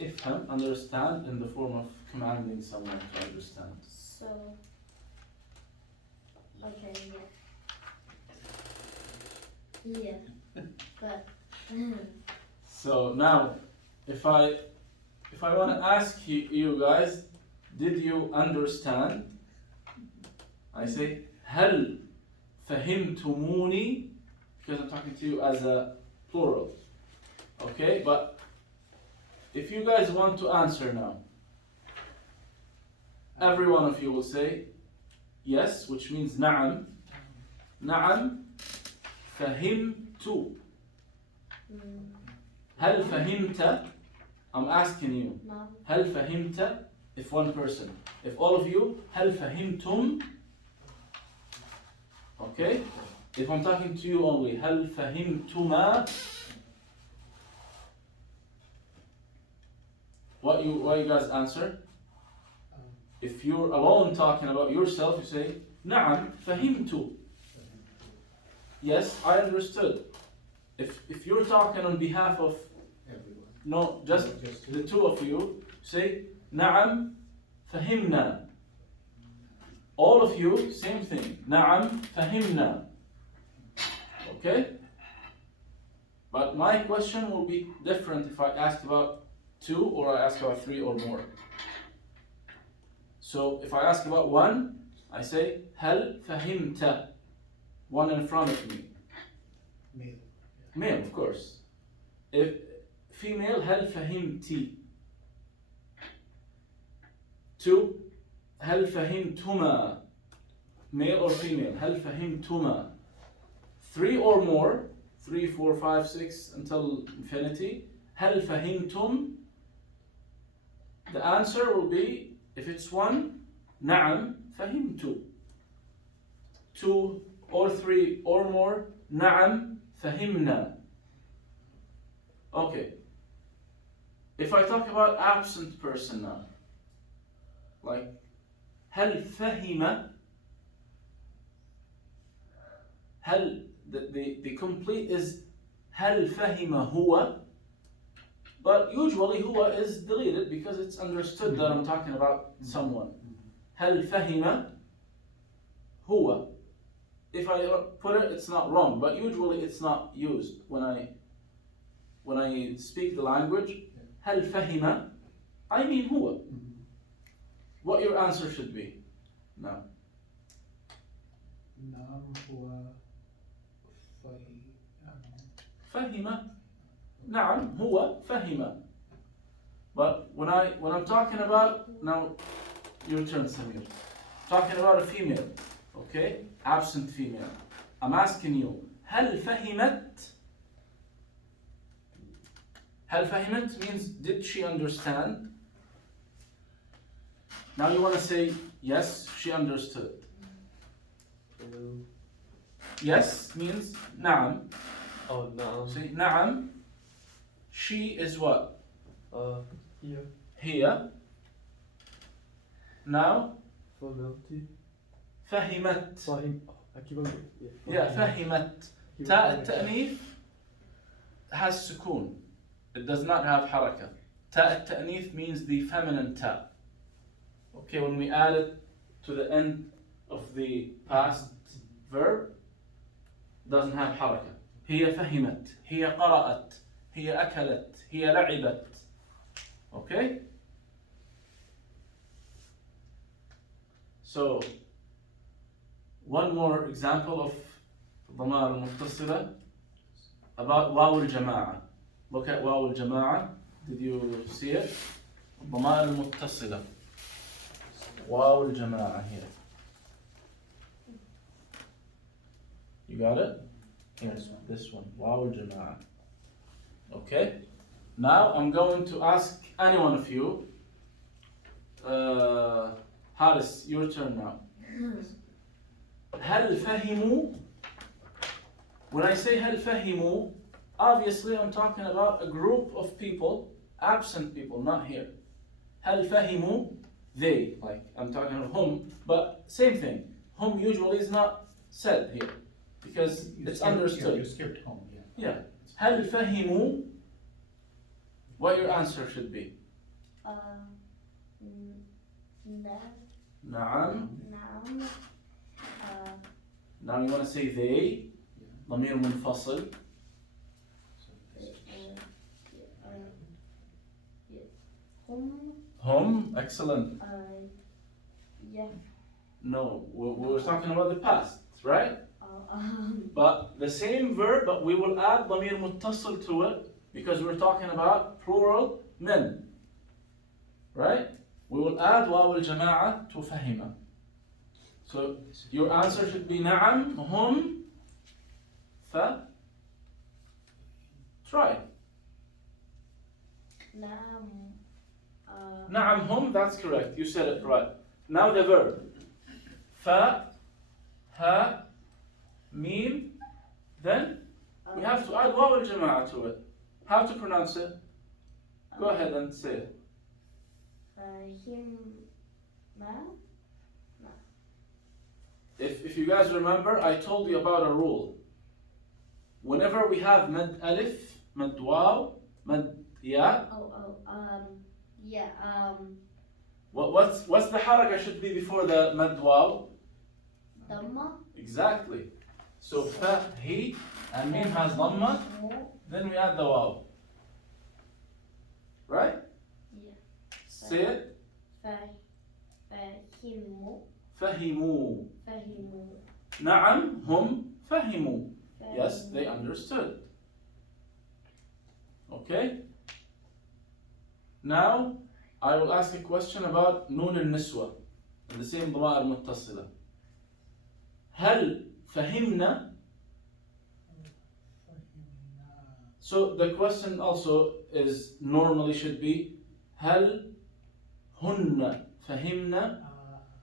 افهم, understand in the form of commanding someone to understand. So, okay, yeah. But, So now, if I want to ask you guys, did you understand? I say, هل فهمتموني? Because I'm talking to you as a plural. Okay, but if you guys want to answer now, every one of you will say yes, which means نعم. نعم فهمت. هل فهمت? I'm asking you. no, هل فهمت? If one person. If all of you, هل فهمتم? Okay? If I'm talking to you only, هل فهمتما? what you guys answer? If you're alone talking about yourself, you say نعم فهمت. Yes, I understood. If you're talking on behalf of Everyone. no, just the two of you, say نعم فهمنا. All of you, same thing. نعم فهمنا. Okay? But my question will be different if I ask about two or I ask about three or more. So if I ask about one, I say هل فهمت. One in front of me. Male. Male, of course. If female, هل فهمتي. Two, هل فهمتما. Male or female, هل فهمتما. Three or more, 3, 4, 5, 6 until infinity. هل فهمتم. The answer will be, if it's one, نعم فهمت. Two or three or more, نعم فهمنا. Okay. If I talk about absent person now, like هل فهم. هل the complete is هل فهم هو, but usually هو is deleted because it's understood that I'm talking about someone. هل فهم هو. If I put it, it's not wrong, but usually it's not used when I speak the language. هل فهم, I mean هو. What your answer should be now. نعم هو فهم. نعم هو فهم. But when I'm talking about, now your turn, Samir. Talking about a female, okay? Absent female. I'm asking you, هل فهمت. هل فهمت means did she understand? Now you want to say yes, she understood. Hello. Yes means نعم. Oh, نعم. Say نعم. She is what? Here. Here. Now فهمتي. فهمت. فاهم. أكيد بقول. Yeah, فهمت. تاء التأنيث has سكون. It does not have حركة. تاء التأنيث means the feminine تاء. Okay, when we add it to the end of the past verb, doesn't have حركة. هي فهمت. هي قرأت. هي أكلت. هي لعبت. Okay? So, one more example of الضمائر المتصلة about واو الجماعة. Look at واو الجماعة. Did you see it? الضمائر المتصلة. واو الجماعة here. You got it? Yes, this one. واو الجماعة. Okay? Now I'm going to ask any one of you. Haris, your turn now. هل فهموا? When I say هل فهموا, obviously I'm talking about a group of people, absent people, not here. هل فهموا? They, like I'm talking about hum, but same thing. Hum usually is not said here because it's understood. You skipped home, yeah. Yeah. هل فهموا? What your answer should be? نعم. نعم. Now you want to say they. ضمير منفصل. هم. Excellent. Yeah. No, we were talking about the past, right? But the same verb, but we will add ضمير متصل to it because we're talking about plural men, right? We will add واو الجماعة to فهم. So your answer should be نعم هم ف. Try. نعم. نعم هم, that's correct. You said it right. Now the verb. ف, ها, ميم. Then we have to add واو الجماعة to it. How to pronounce it? Go ahead and say it. فهمنا. If you guys remember, I told you about a rule. Whenever we have mad alif, mad waw, mad ya, Yeah. what's the haraka should be before the mad waw? Dhamma. Exactly. So fa, he, and mim has dhamma, then we add the waw. Right? Yeah. Say it. فهموا. فهموا. فهموا. نعم هم فهموا. Yes, they understood. Okay? Now, I will ask a question about نون النسوة and the same ضمائر متصلة. هل فهمنا? So the question also is normally should be هل هن فهمنا?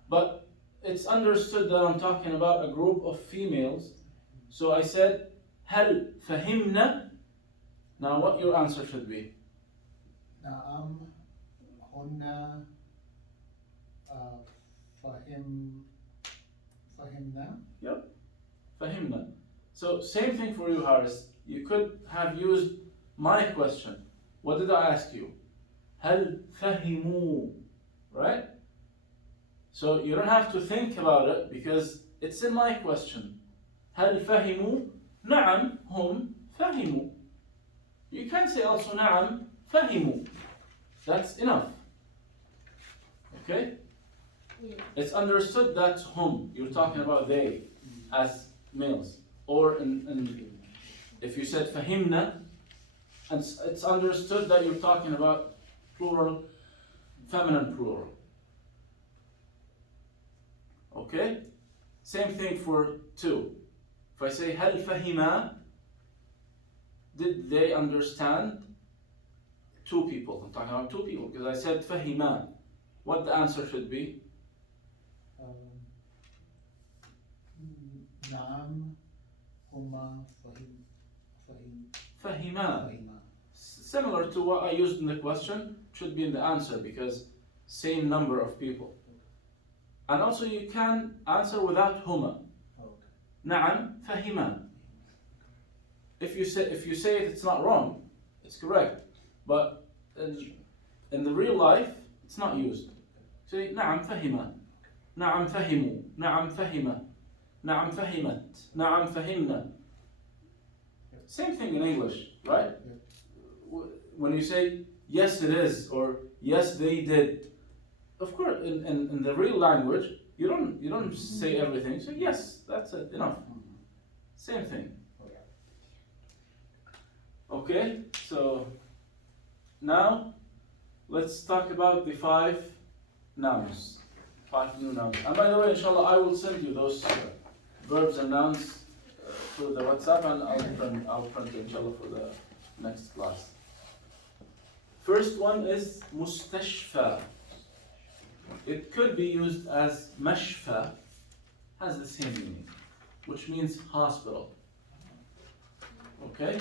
But it's understood that I'm talking about a group of females. So I said هل فهمنا? Now what your answer should be? نعم هن فهمنا. Yep, فهمنا. So same thing for you, Haris. You could have used my question. What did I ask you? هل فهموا? Right? So you don't have to think about it because it's in my question. هل فهموا؟ نعم هم فهموا. You can say also نعم فهموا. That's enough. Okay? Yeah. It's understood that's hum. You're talking about they as males. Or if you said fahimna, and it's understood that you're talking about plural, feminine plural. Okay? Same thing for two. If I say hal fahima, did they understand? Two people. I'm talking about two people because I said fahima. What the answer should be? نعم هما Fahima. Similar to what I used in the question, should be in the answer because same number of people. And also you can answer without huma. Na'am fahima. If you say it, it's not wrong. It's correct. But in the real life, it's not used. Say na'am fahima. Na'am fahimu. Na'am fahima. Na'am fahimat. Na'am fahimna. Same thing in English, right? When you say yes it is or yes they did, of course in the real language you don't say everything. So yes, that's it, enough. Same thing. Okay, so now let's talk about the 5 nouns, 5 new nouns. And by the way, inshallah, I will send you those verbs and nouns through the WhatsApp, and I'll print inshallah for the next class. First one is mustashfa. It could be used as mashfa, has the same meaning, which means hospital. Okay?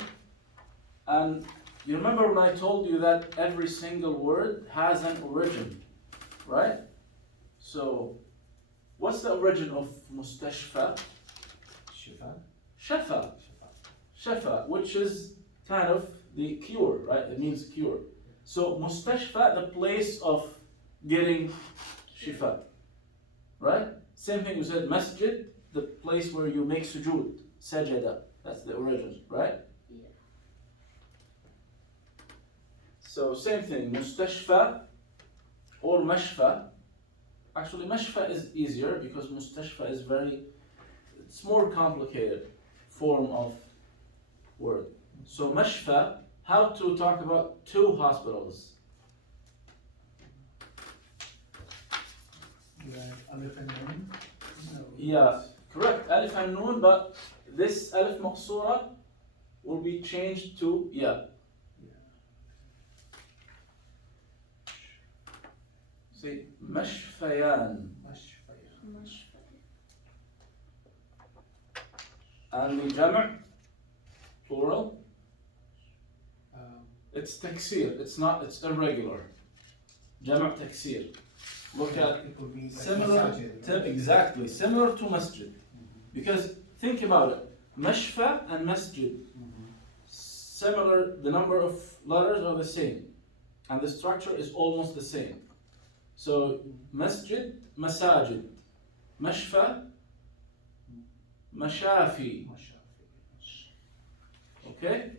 And you remember when I told you that every single word has an origin, right? So, what's the origin of mustashfa? Shafa. Shafa, which is kind of the cure, right? It means cure. So, mustashfa, the place of getting shifa, right? Same thing we said, masjid, the place where you make sujood, sajada. That's the origin, right? Yeah. So same thing, mustashfa or mashfa. Actually, mashfa is easier because mustashfa is it's more complicated form of word. So mashfa, how to talk about 2 hospitals? Alif and Nun? No. Yeah, correct, alif and noon, but this alif maqsura will be changed to ya. See, mashfayan. And the jama', plural, it's taksir, it's irregular. جمع تكسير. Look at It would be like similar massages, to, right? exactly similar to masjid. Because think about it, mashfa and masjid, similar, the number of letters are the same, and the structure is almost the same. So masjid, masajid, mashfa, mashafi. Okay?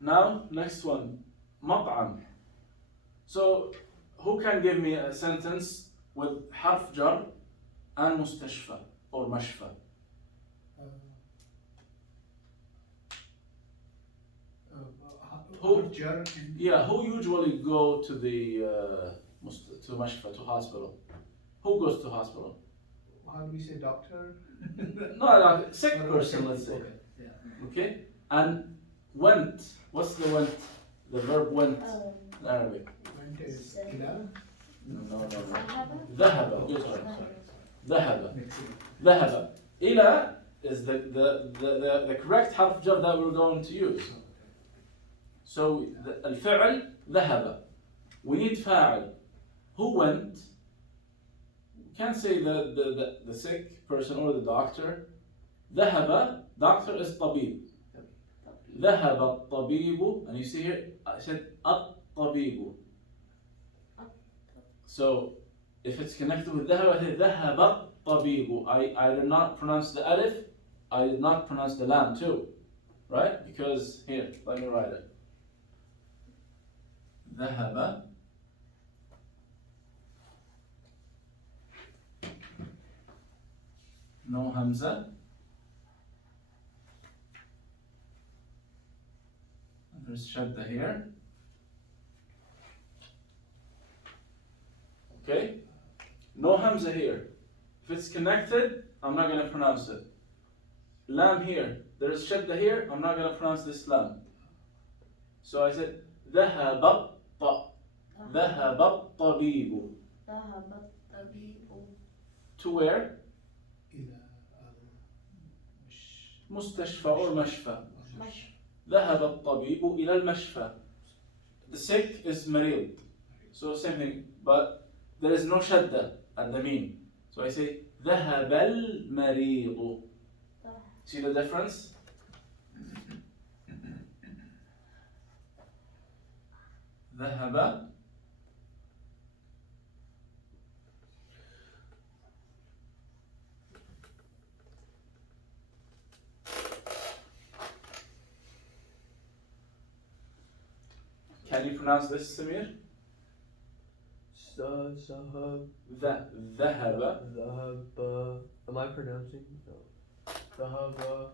Now, next one, مطعم. So, who can give me a sentence with حرف جر and مستشفى or مشفى? Who- Jar and Yeah, who usually go to the to مشفى, to hospital? Who goes to hospital? how do we say doctor? No, like sick person, let's say. Okay, yeah. Okay? And went, what's the went? The verb went in Arabic. Went is Seven. ila. No. ذهب. ذهب. Good job. ذهب. Next thing. ذهب. إلى is the correct حرف جر that we're going to use. So الفعل ذهب. We need فاعل. Who went? We can't say the sick person or the doctor. ذهب, doctor is طبيب. ذهب الطبيب, and you see here, I said الطبيب. So, if it's connected with ذهب, I say ذهب الطبيب. I did not pronounce the alif, I did not pronounce the lam too. Right? Because, here, let me write it. ذهب no hamza. There's shadda here. Okay? No hamza here. If it's connected, I'm not going to pronounce it. Lam here. There's shadda here, I'm not going to pronounce this lam. So I said, ذهب الط. ذهب الطبيب. ذهب الطبيب. To where? Ila مستشفى or مشفى. مشفى. ذهب الطبيب إلى المشفى. The sick is مريض. So same thing, but there is no shadda at the meme. So I say ذهب المريض. See the difference? ذهب Can you pronounce this, Samir? Zahab. ذهب. Zahab. Am I pronouncing? No. Zahab.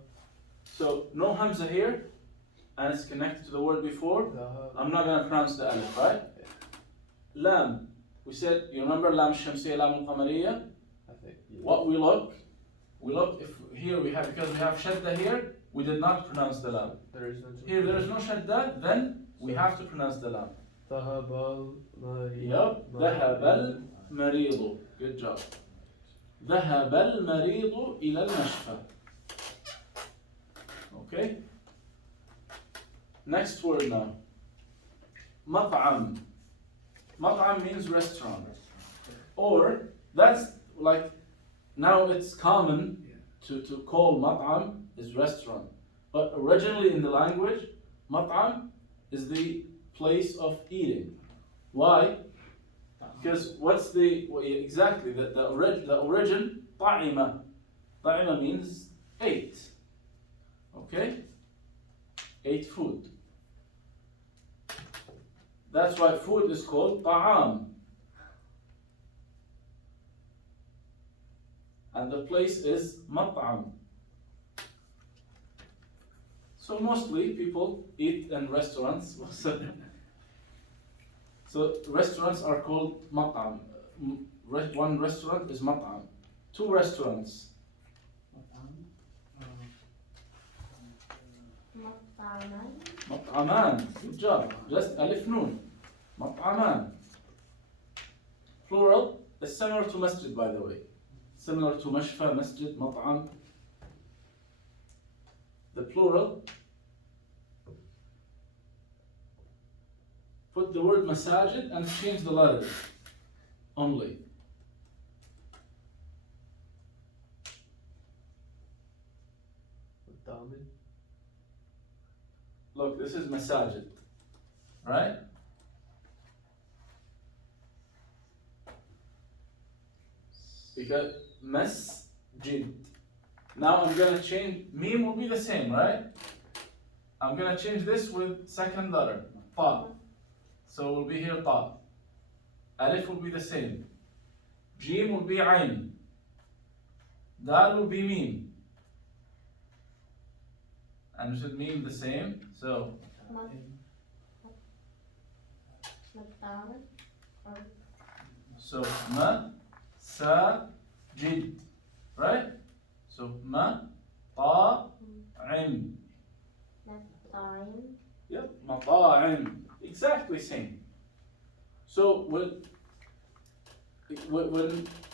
So no hamza here, and it's connected to the word before. Zahab. I'm not going to pronounce the alif, right? Lam. We said, you remember lam shamsiyya, lam al-qamariyya? I think. Yeah. What we look if here we have, because we have shadda here, we did not pronounce the lam. There is no. Here there is no shadda, then we have to pronounce the lam. Zahab al-Marid. Yep. ذهب المريض. Good job. ذهب المريض إلى المشفى. Okay. Next word now. مطعم. مطعم means restaurant. Or that's like now it's common to call مطعم is restaurant. But originally in the language, مطعم is the place of eating. Why? Because what's exactly the origin طعمة. طعمة means ate. Okay? Ate food. That's why food is called طعام. And the place is مطعم. So mostly people eat in restaurants. So restaurants are called مطعم. One restaurant is مطعم. Two restaurants. مطعما. مطعمان. Good job. Just ألف نون. مطعمان. Plural is similar to masjid, by the way. Similar to مشفى, masjid, مطعم. The plural put the word masajid and change the letters only. Damin. Look, this is masajid, right? Because masjid. Now I'm gonna change, meme will be the same, right? I'm gonna change this with second letter, ta. So it will be here ta. Alif will be the same. Jim will be ain. Dal will be meme. And should meme the same. So مطعم or so ma sa jid, right? So ma ta im. مطعم. Yep, mata'im. Exactly same. So when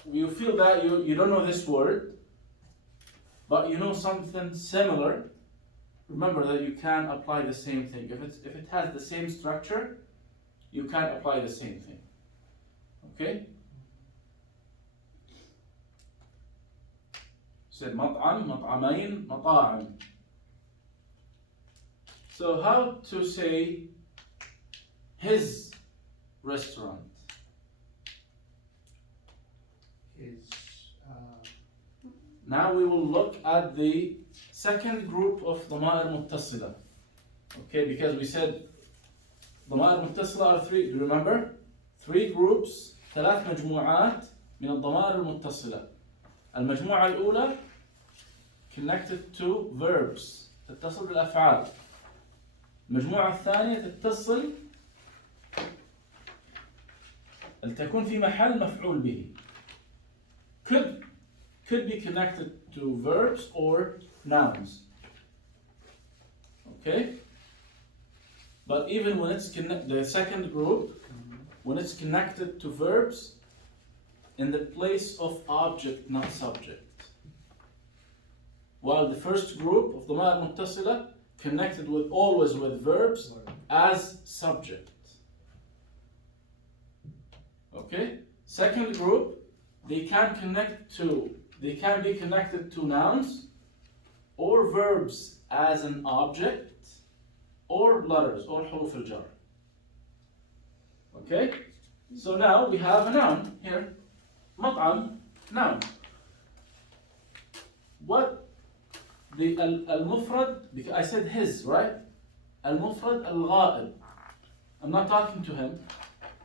you feel that you don't know this word, but you know something similar, remember that you can apply the same thing. If it has the same structure, you can apply the same thing. Okay? Said mat'am, mat'amain, mata'am. So how to say his restaurant? Is, Now we will look at the second group of ضمائر متصلة. Okay, because we said ضمائر متصلة are three, do you remember? Three groups, ثلاث مجموعات من الضمائر المتصلة. المجموعة الأولى connected to verbs تتصل بالأفعال. المجموعة الثانية تتصل تكون في محل مفعول به. Could be connected to verbs or nouns. Okay? But even when it's the second group, when it's connected to verbs, in the place of object, not subject. While the first group of ضمائر متصلة connected with always with verbs as subject. Okay? Second group, they can be connected to nouns or verbs as an object or letters or حروف الجر. Okay? So now we have a noun here. مطعم, noun. What the al-mufrad, because I said his, right? Al-mufrad al-ghaib. I'm not talking to him.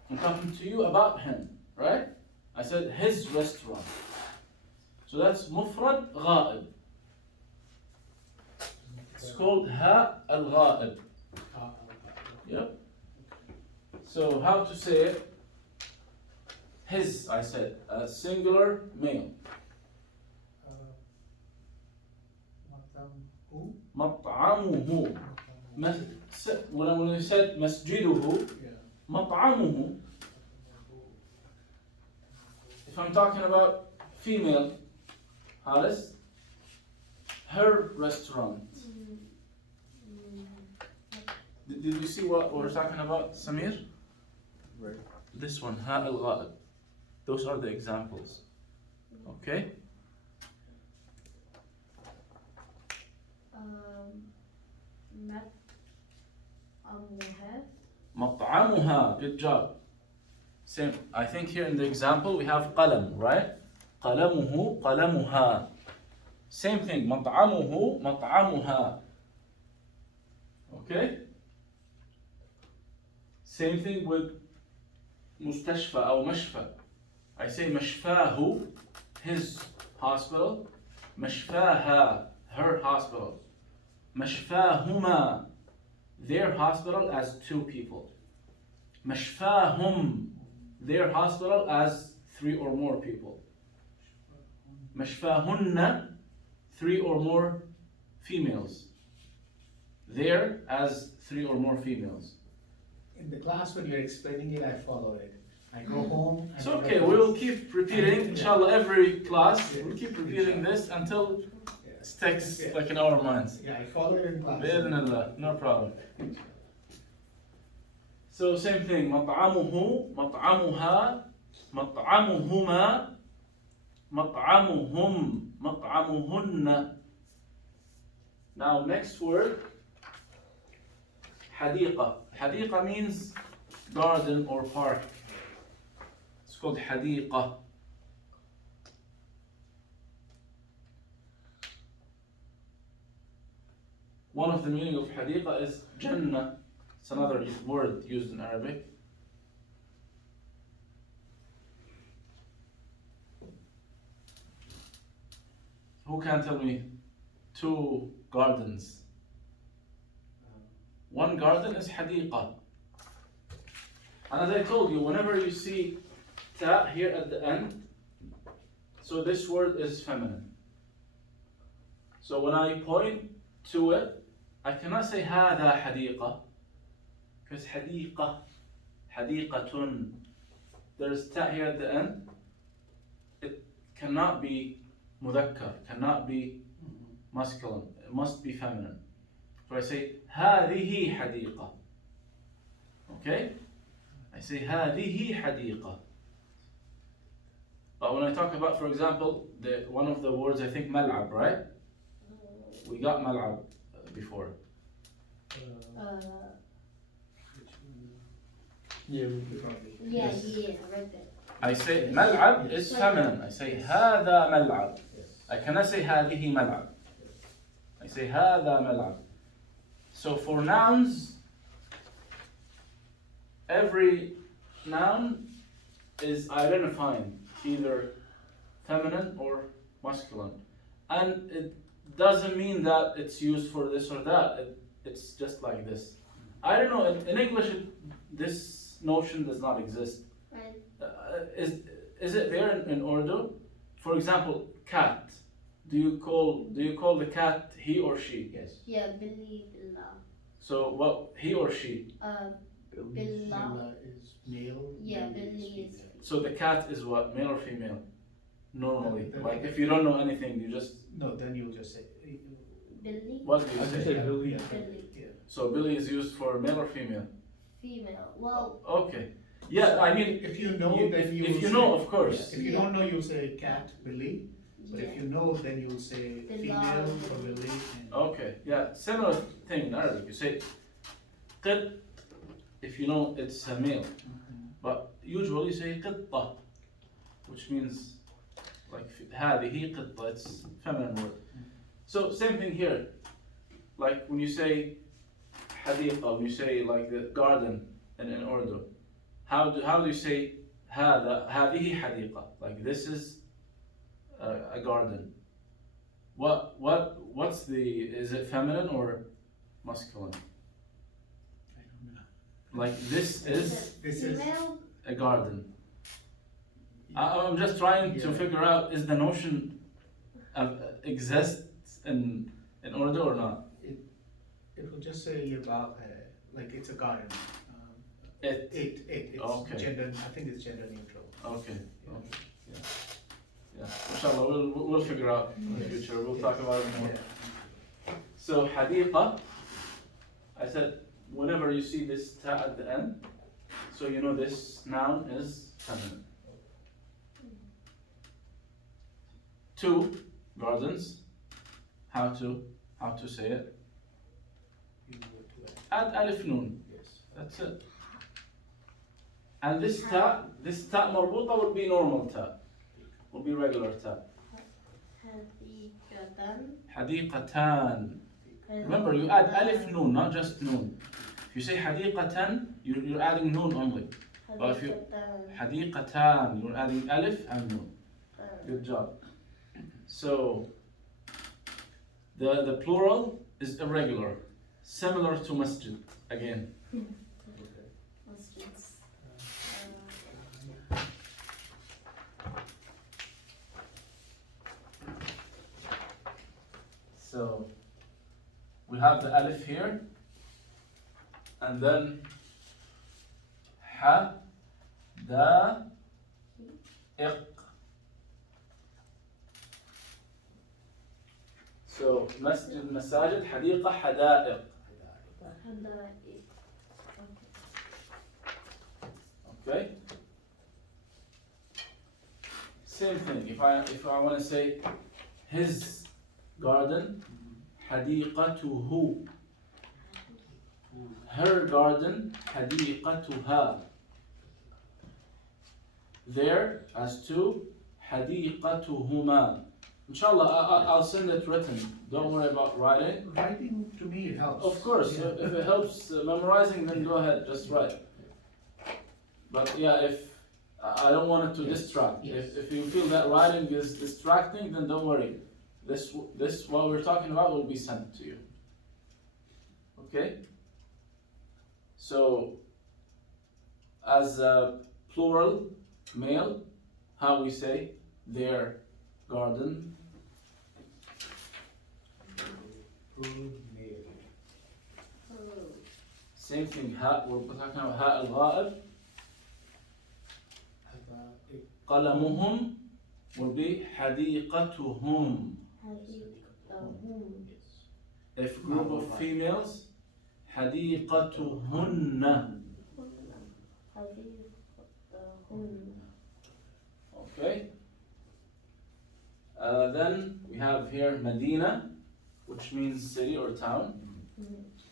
I'm talking to you about him, right? I said his restaurant. So that's mufrad ghaib. It's called ha al-ghaib. Yep. So how to say it? His, I said, a singular male. مطعمه. When we said مسجده, مطعمه. If I'm talking about female, Haris, her restaurant. Did you see what we're talking about, Samir? Right. This one, ha al-ghaib. Those are the examples. Okay? مطعمها. Good job. Same. I think here in the example we have قلم, right? قلمه, قلمها. Same thing. مطعمه, مطعمها. Okay? Same thing with مستشفى أو مشفى. I say مشفاه, his hospital. مشفاها, her hospital. مشفاهما, their hospital as two people. مشفاهم, their hospital as three or more people. مشفاهن, three or more females. There as three or more females. in the class when you're explaining it, I follow it. I go home. It's okay, we will keep repeating, inshallah, every class. We'll keep repeating this until it sticks like in our minds. Yeah, I follow it in class. بإذن الله, no problem. So same thing. مطعمه, مطعمها, مطعمهما, مطعمهم, مطعمهن. Now next word, حديقة. حديقة means garden or park. It's called حديقة. One of the meaning of حديقة is جنة. It's another word used in Arabic. Who can tell me two gardens? One garden is حديقة. And as I told you, whenever you see ta here at the end, so this word is feminine. So when I point to it, I cannot say هذا حديقة, because حديقة, حديقة. There's ta here at the end. It cannot be مذكر, cannot be masculine. It must be feminine. So I say هذه حديقة. Okay? I say هذه حديقة. But when I talk about, for example, one of the words, I think ملعب, right? We got ملعب before. Yeah. Yeah, right there. I say ملعب is feminine. I say هذا ملعب. I cannot say هذه ملعب. I say هذا ملعب. So for nouns, every noun is identifying either feminine or masculine. And it doesn't mean that it's used for this or that. It's just like this. I don't know, in English this notion does not exist. Right. Is it there in Urdu? For example, cat. Do you call the cat he or she? Yes. Yeah, Billy, Billah. So what, he or she? Billah. Zilla is male. Yeah, Billy Billy is. female. So the cat is what, male or female? Normally, The- like if you don't know anything, you just, No, then you'll just say. Billy. what do I you just say? say Billy. Yeah, Billy. yeah. So Billy is used for male or female? Female. Well, Okay. Yeah, I mean, If you know, then you if will you say- know, of course. If you Yeah. don't know, you'll say cat, Billy. But yeah. if you know, then you'll say Billah, female for Billy. Billy. And Okay, yeah, similar thing in Arabic. You say قط if you know it's a male, but usually you say قطة, which means like هذه قطة, it's feminine word. So same thing here. Like when you say حديقة, when you say like the garden in Urdu, how do you say هذه حديقة? Like this is a garden. What's is it feminine or masculine? I don't know. Like this is This is- female. a garden. I'm just trying to Yeah. figure out, is the notion exists in Urdu or not? It will just say about like it's a garden. It. It's Okay. gender. I think it's gender neutral. Okay. Okay. Yeah. Inshallah, we'll figure out in the future. We'll talk about it more. Yeah. So حديقة, I said whenever you see this ta at the end, so you know this noun is feminine. Two gardens. How to say it? You know what to add. Add alif noon. Yes. That's it. And this ta مربوطة will be normal ta. Will be regular ta. حديقة. حديقتان. Remember, you add alif noon, not just noon. If you say حديقة, you're adding noon only. But if you حديقتان, you're adding alif and noon. Good job. So the plural is irregular, similar to masjid again. Okay. Masjids. So we have the alif here, and then ha, da, iq. So masjid, masajid, حديقة, حدائق. حدائق. Okay? Same thing. If I want to say his garden, حديقته. Her garden, حديقتها. There as to حديقتهما. Inshallah, I'll send it written. Don't worry about writing. Writing to me it helps. Of course, Yeah. if it helps memorizing, then go ahead, just write. But yeah, if I don't want it to Yes. distract. Yes. If you feel that writing is distracting, then don't worry. This what we're talking about will be sent to you. Okay? So, as a plural, male, how we say their garden? Same thing, ها, we're talking about ها الغائب. قلمهم will be حديقتهم. حديقتهم. If group of females, حديقتهن. حديقتهم. Okay. Then we have here Medina, which means city or town.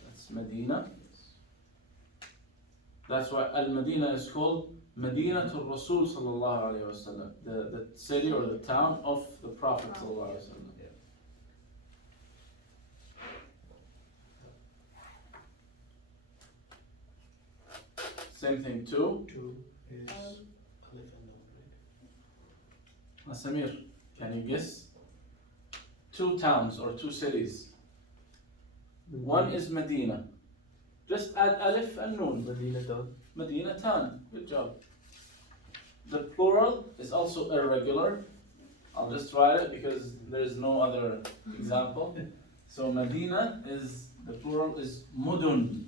That's Medina. That's why Al-Medina is called Medinatul Rasul sallallahu alayhi wa sallam, the city or the town of the Prophet sallallahu alayhi wa sallam. Same thing too. Two is Alif and Nun, Samir, can you guess? Two towns or two cities. One is Medina. Just add Alif and Nun. Madinatan. Madinatan. Good job. The plural is also irregular. I'll just write it because there is no other example. So Medina is, the plural is Mudun.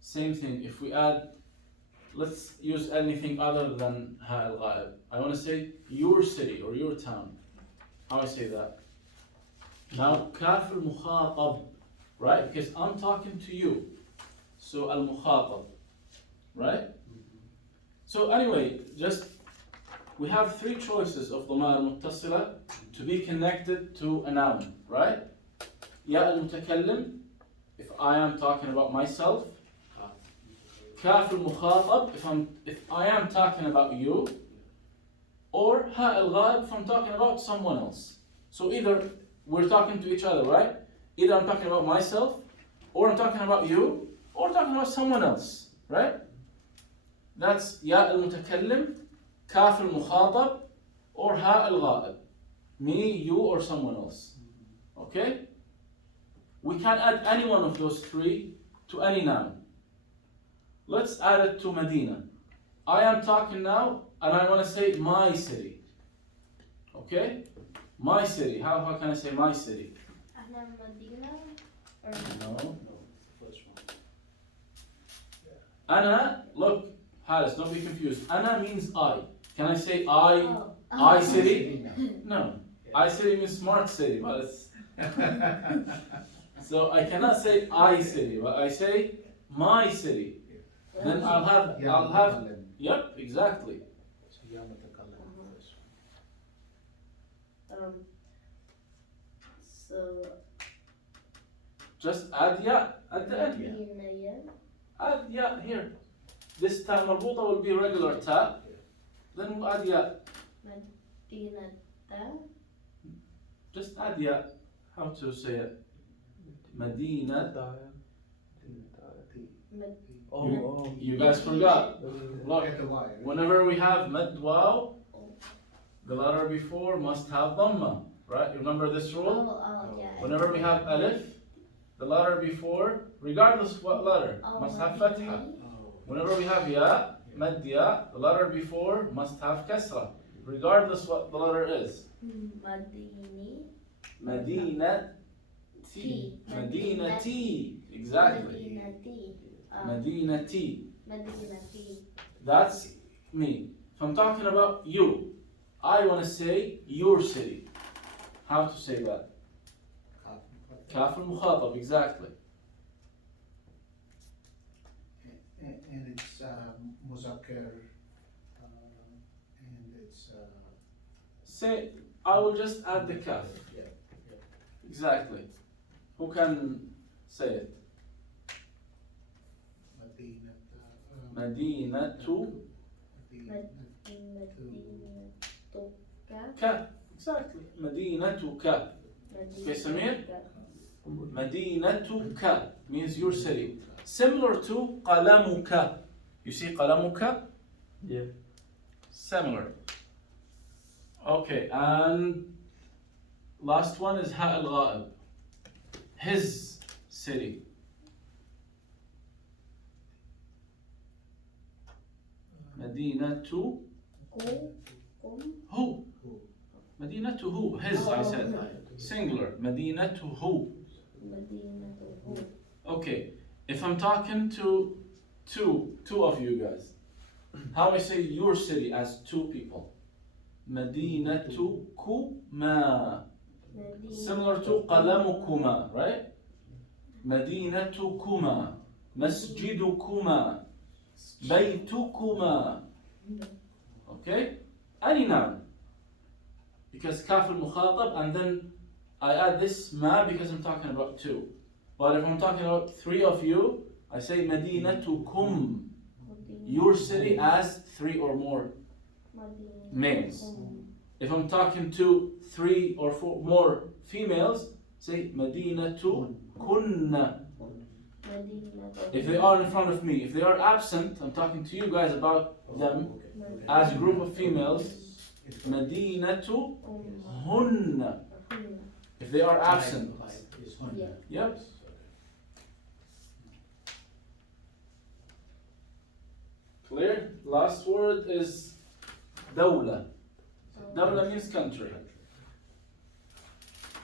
Same thing, if we add, let's use anything other than Ha al Ghaib. I want to say your city or your town. How I say that? Now, Kaf al Mukhatab, right? Because I'm talking to you. So al Mukhatab, right? So anyway, just we have three choices of Dhamma al Muttasila to be connected to a noun, right? Ya al Mutakallim, if I am talking about myself. Kaf al-Mukhatab, if I am talking about you, or Ha al-Ghaib if I'm talking about someone else. So either we're talking to each other, right? Either I'm talking about myself, or I'm talking about you, or talking about someone else, right? That's Ya al-Mutakallim, Kaf al-Mukhatab, or Ha al-Ghaib. Me, you, or someone else. Okay? We can add any one of those three to any noun. Let's add it to Medina. I am talking now and I want to say my city. Okay? My city. How can I say my city? أهلا مدينة or No. no, first one. Ana, look, Haris, don't be confused. Ana means I. Can I say I oh. city? No. I city means smart city, but it's so I cannot say I city, but I say my city. Then I'll have, yep, exactly. So Ya Mutakallim first one. So Just add ya at the end. مدينة Add ya here. This ta marbuta will be regular ta. Then we'll add ya. مدينة Just add ya. How to say it? Medina. Oh, You guys forgot. Look, Get the Y, right? whenever we have mad waw, the letter before must have dhamma. Right? You remember this rule? yeah. Whenever we have alif, the letter before, regardless what letter, must have fatha. Oh. Whenever we have ya, mad ya, the letter before must have kasra, regardless what the letter is. مدينة Madinati. Madinati. Exactly. Madinati. مدينة That's me. If I'm talking about you, I want to say your city. How to say that? Kaf كاف المخاطب, exactly. And it's muzakkar, and it's Say, I will just add the kaf. yeah. Exactly. Who can say it? Madinatu مدينتك ka. Exactly. Madinatu ka. Okay, Samir? Madinatu ka means your city. Similar to qalamuka. You see qalamuka? Yeah. Similar. Okay, and last one is ha al-ghaib. His city. Madinatu who? Madinatu who? His, I said. Singular. Madinatu who? مدينته Okay, if I'm talking to two of you guys, how I say your city as two people? Madinatu kuma. Similar to qalamukuma, right? Madinatukuma, masjidukuma, baytukuma. Okay? Any noun. Because kaf al-mukhatab, and then I add this ma because I'm talking about two. But if I'm talking about three of you, I say madinatukum, your city as three or more males. If I'm talking to three or four more females, say madinatu kunna. If they are in front of me, if they are absent, I'm talking to you guys about them as a group of females. Madinatu hunna. If they are absent. Yep. Clear? Last word is dawla. Dawla means country.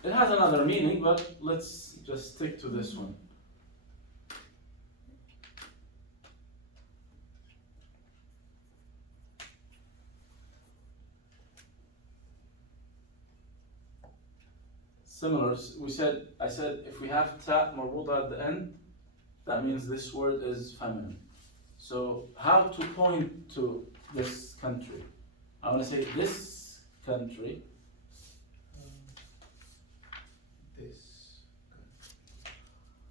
It has another meaning, but let's just stick to this one. Similar, I said if we have ta marbuta at the end, that means this word is feminine. So how to point to this country? I want to say this country.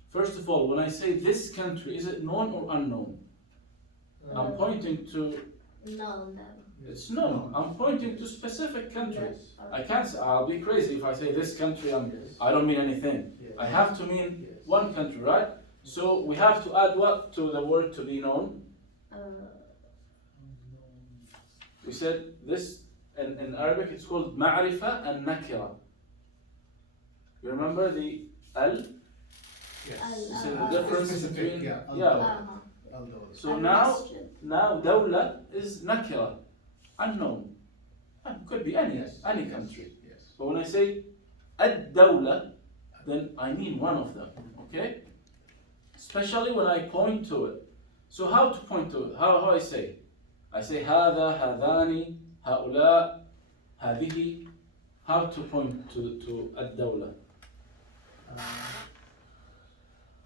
First of all, when I say this country, is it known or unknown? I'm pointing to, No. it's known. I'm pointing to specific countries. I can't say, I'll be crazy if I say this country, I don't mean anything. I have to mean one country, right? So we have to add what to the word to be known? We said this, in Arabic it's called ma'rifa and nakira. You remember the al? Yes. You see the difference between, yeah. So المسجد. now dawla is nakira, unknown. Could be any country. Yes. But when I say ad-dawla, then I mean one of them, okay? Especially when I point to it. So how to point to it? How I say? I say هذا, هذاني, هؤلاء, هذه. How to point to ad-dawla?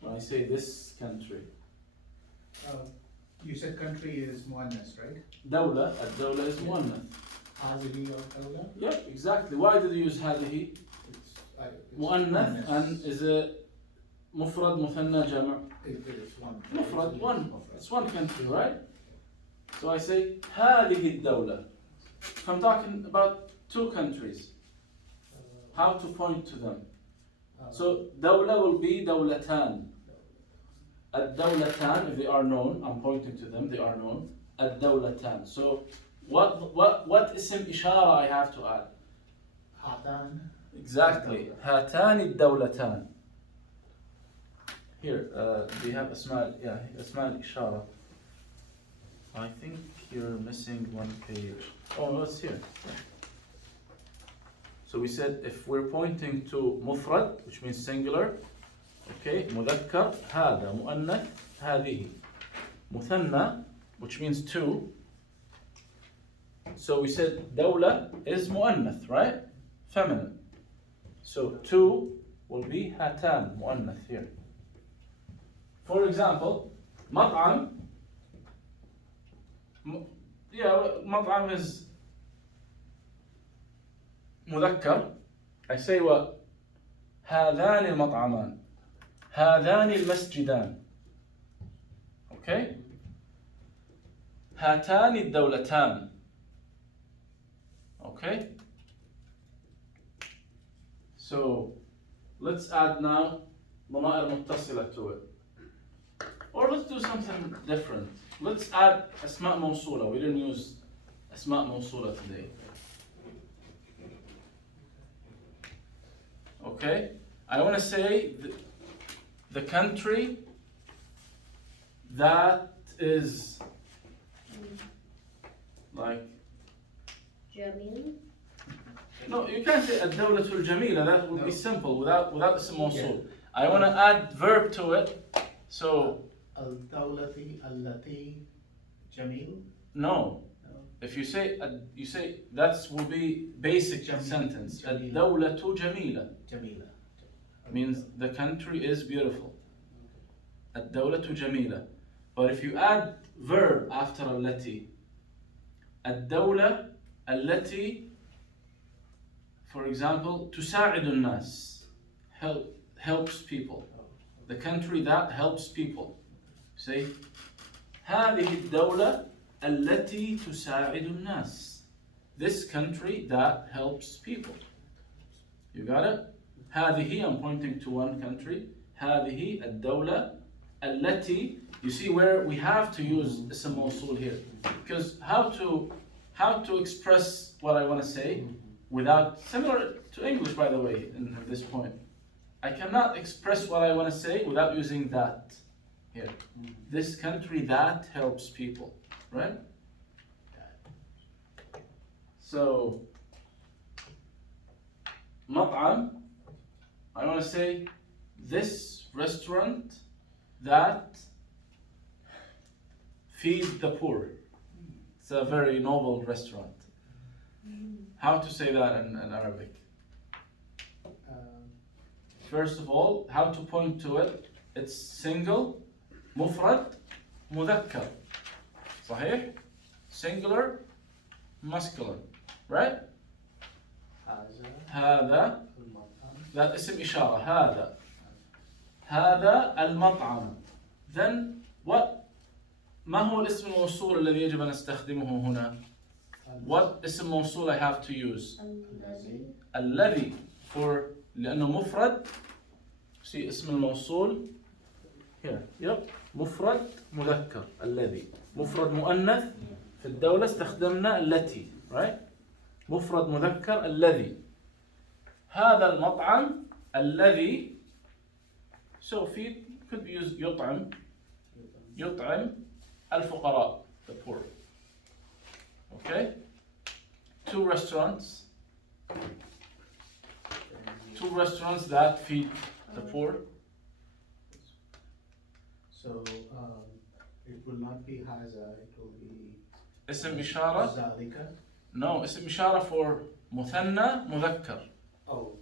When I say this country. You said country is muannas, right? Dawla, ad-dawla is muannath. Hazili or dawla? Yep, exactly. Why did you use هذه? مؤنث and is a مفرد مثنى جمع. It is one. مفرد one. It's one country, right? So I say هذه الدولة. If I'm talking about two countries, how to point to them? So دولة will be دولتان. الدولتان, if they are known, I'm pointing to them, they are known. الدولتان. So what اسم إشارة I have to add? Hatan. Exactly. هاتان الدولتان. Here, do you have اسماء الإشارة? I think you're missing one page. Oh, no, it's here. So we said if we're pointing to مفرد, which means singular, okay, مذكر, هذا, مؤنث, هذه. مثنى, which means two. So we said دولة is مؤنث, right? Feminine. So two will be هاتان مؤنث here. For example, مطعم. مطعم is مذكر. I say what? هذان المطعمان. هذان المسجدان. Okay? هاتان الدولتان. Okay? So let's add now ضمائر متصلة to it. Or let's do something different. Let's add أسماء موصولة. We didn't use أسماء موصولة today. Okay? I want to say the country that is like. Jamil. No, you can't say الدولة الجميلة. That would be simple without اسم موصول. I want to add verb to it. So الدولة التي جميل. no. If you say that will be basic sentence. الدولة جميلة. جميلة. Means the country is beautiful. الدولة جميلة. But if you add verb after التي, الدولة التي, for example, تساعد الناس, helps people. The country that helps people. Say, هذه الدولة التي تساعد الناس. This country that helps people. You got it? هذه, I'm pointing to one country. هذه الدولة التي. You see where we have to use اسم موصول here, because how to express what I want to say without, similar to English by the way, in this point. I cannot express what I want to say without using that here. This country that helps people, right? So مطعم, I want to say this restaurant that feeds the poor. It's a very noble restaurant. How to say that in Arabic? First of all, how to point to it? It's single, مفرد, مذكر. صحيح? Singular, muscular. Right? هذا. That اسم إشارة. هذا المطعم. Then what? ما هو الاسم الموصول الذي يجب أن نستخدمه هنا? What اسم موصول I have to use? الذي. For لأنه مفرد. See اسم الموصول here. Yep. مفرد مذكر. الذي. مفرد مؤنث. في الدولة استخدمنا التي. Right? مفرد مذكر الذي. هذا المطعم الذي. So feed could be used يطعم. يطعم الفقراء, the poor. Okay? Two restaurants that feed the poor. So it will not be هذا, it will be اسم إشارة. ذلك. No, اسم إشارة for مثنى مذكر. Oh,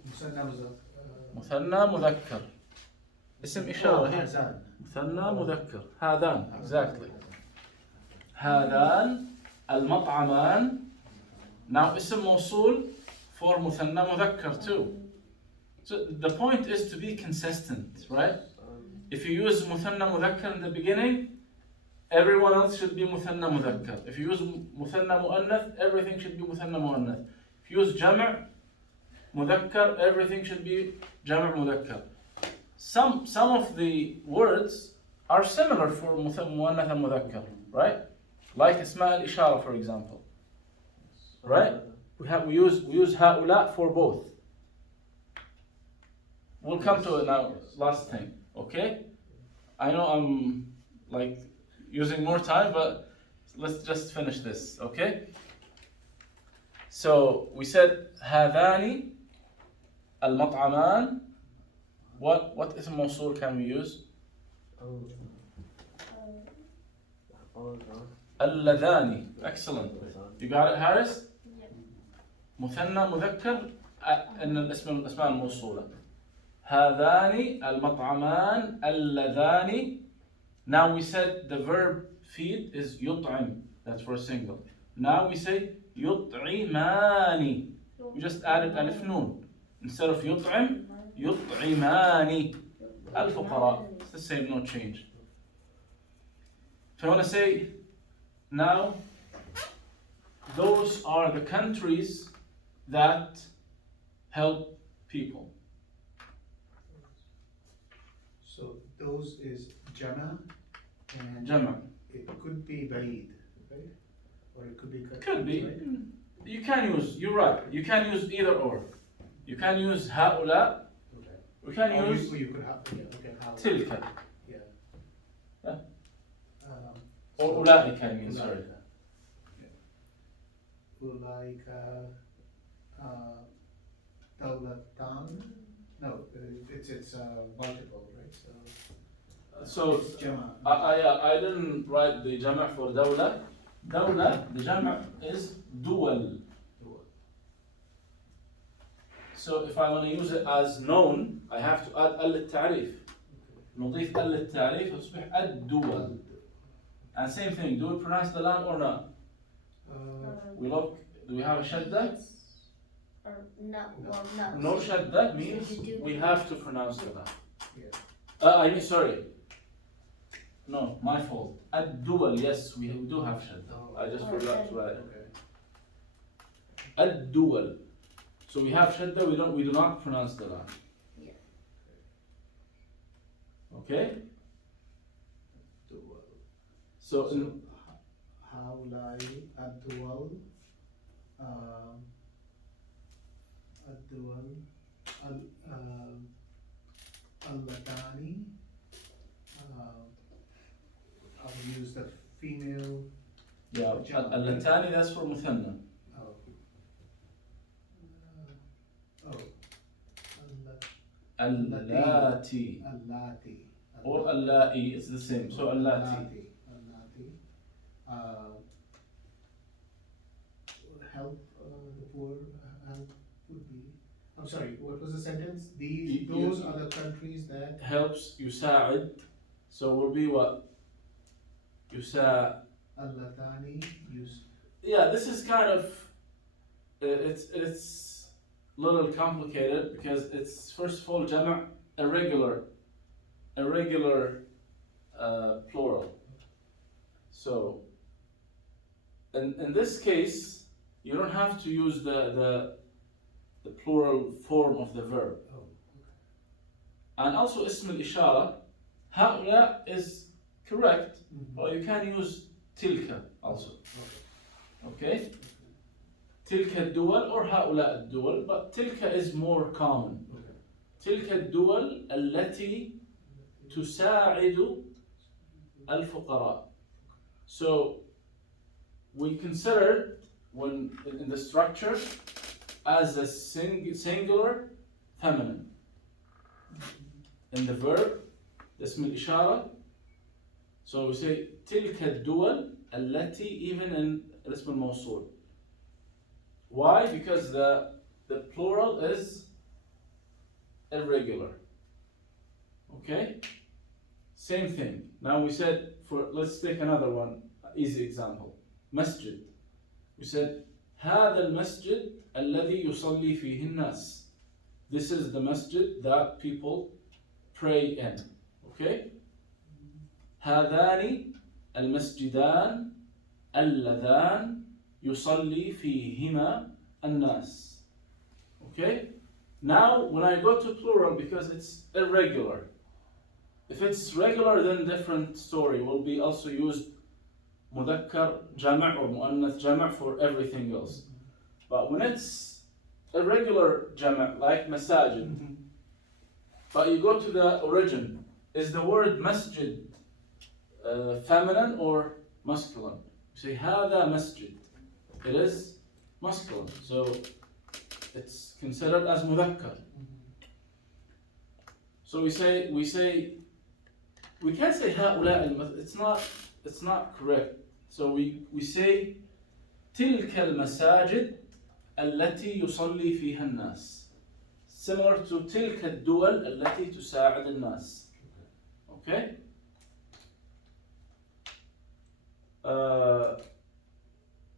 مثنى مذكر. اسم إشارة here. هذان. مثنى مذكر. هذان. Exactly. هذان المطعمان. Now اسم موصول for مثنى مذكر too. So the point is to be consistent, right? If you use مثنى مذكر in the beginning, everyone else should be مثنى مذكر. If you use مثنى مؤنث, everything should be مثنى مؤنث. If you use جمع مذكر, everything should be جمع مذكر. Some of the words are similar for مؤنث and مذكر, right? Like اسماء الإشارة, for example, right? We use هؤلاء for both. We'll come to it now. Last thing, okay? I know I'm like using more time, but let's just finish this, okay? So we said هذان المطعمان. What اسم موصول can we use? اللذان. Excellent. You got it, Harris? مثنى مذكر إن الاسماء الموصولة. هذان المطعمان اللذان. Now we said the verb feed is يطعم. That's for a single. Now we say يطعمان. We just added alif nun. Instead of يطعم, يطعمان الفقراء. It's the same, no change. So I want to say, now, those are the countries that help people. So those is Jama and Jama. it could be Baid, right? Or it could be Could be. right? You can use, you're right, you can use either or. You can use هؤلاء. Okay. We can Or use you could have, yeah, okay, how. تلك. Yeah. Yeah. So Or أولئك, I mean, sorry. Ulaika, Dawlatan, no, it's multiple, right? So, It's Jama. I didn't write the جمع for دولة. دولة, the جمع is دول. So if I want to use it as known, I have to add ال التعريف. نضيف ال التعريف وتصبح الدول. And same thing, do we pronounce the lam or not? We look, do we have a shadda? Or no, well, no. No shadda means we have to pronounce the lam. Yeah. I mean, sorry. No, my fault. الدول, yes, we do have shadda. I just forgot to write it. Okay. الدول. So we have shadda, we do not pronounce the lam. Yeah. Okay? Dual. So in Haulai, Ad-Dual, Ad-Dual, Al-Latani, I'll use the female, yeah, Jama. اللتاني, that's for مثنى. oh, اللاتي Allati. or اللائي, it's the same. So اللاتي. Allati. Help the poor, help would be, I'm sorry, what was the sentence? Those are the countries that, Helps يساعد. So will be what? يساعد. Allatani use, Yeah, this is kind of it's a little complicated because it's first of all جمع irregular plural. So in this case you don't have to use the plural form of the verb. oh, And also اسم الإشارة هؤلاء is correct, okay. or you can use تلك also. Okay. Okay? تلك الدول or هؤلاء الدول, but تلك is more common. Okay. تلك الدول التي تساعد الفقراء. So we consider when in the structure as a singular feminine. In the verb, اسم الإشارة. So we say تلك الدول التي, even in الاسم الموصول. Why? Because the plural is irregular. Okay? Same thing. Now we said, let's take another one, easy example. Masjid. We said هذا المسجد الذي يصلي فيه الناس. This is the masjid that people pray in. Okay? هذان المسجدان اللذان يصلي فيهما الناس. Okay? Now, when I go to plural, because it's irregular. If it's regular, then different story. Will be also used مذكر جمع or مؤنث جمع for everything else. But when it's irregular جمع, like مساجد, but you go to the origin, is the word masjid feminine or masculine? You say هذا مسجد. It is masculine, so it's considered as مذكر. So we can't say هؤلاء. It's not correct. So we say تلك المساجد التي يصلي فيها الناس. similar to تلك الدول التي تساعد الناس. Okay?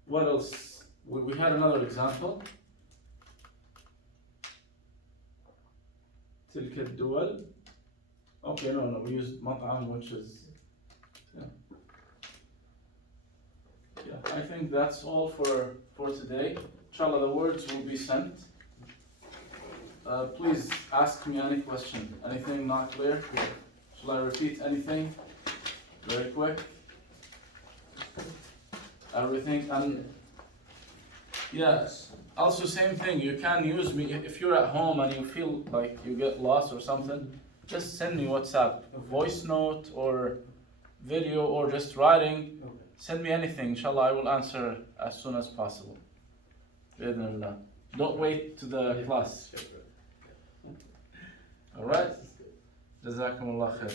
What else? We had another example. تلك الدول. Okay, no, we used مطعم, which is, yeah, I think that's all for today. Inshallah, the words will be sent. Please ask me any question. Anything not clear? Shall I repeat anything? Very quick. Everything, and yes, also same thing, you can use me if you're at home and you feel like you get lost or something, just send me WhatsApp, a voice note or video or just writing, send me anything, inshallah I will answer as soon as possible. Bismillah. Don't wait to the class. Alright? Jazakumullah khair.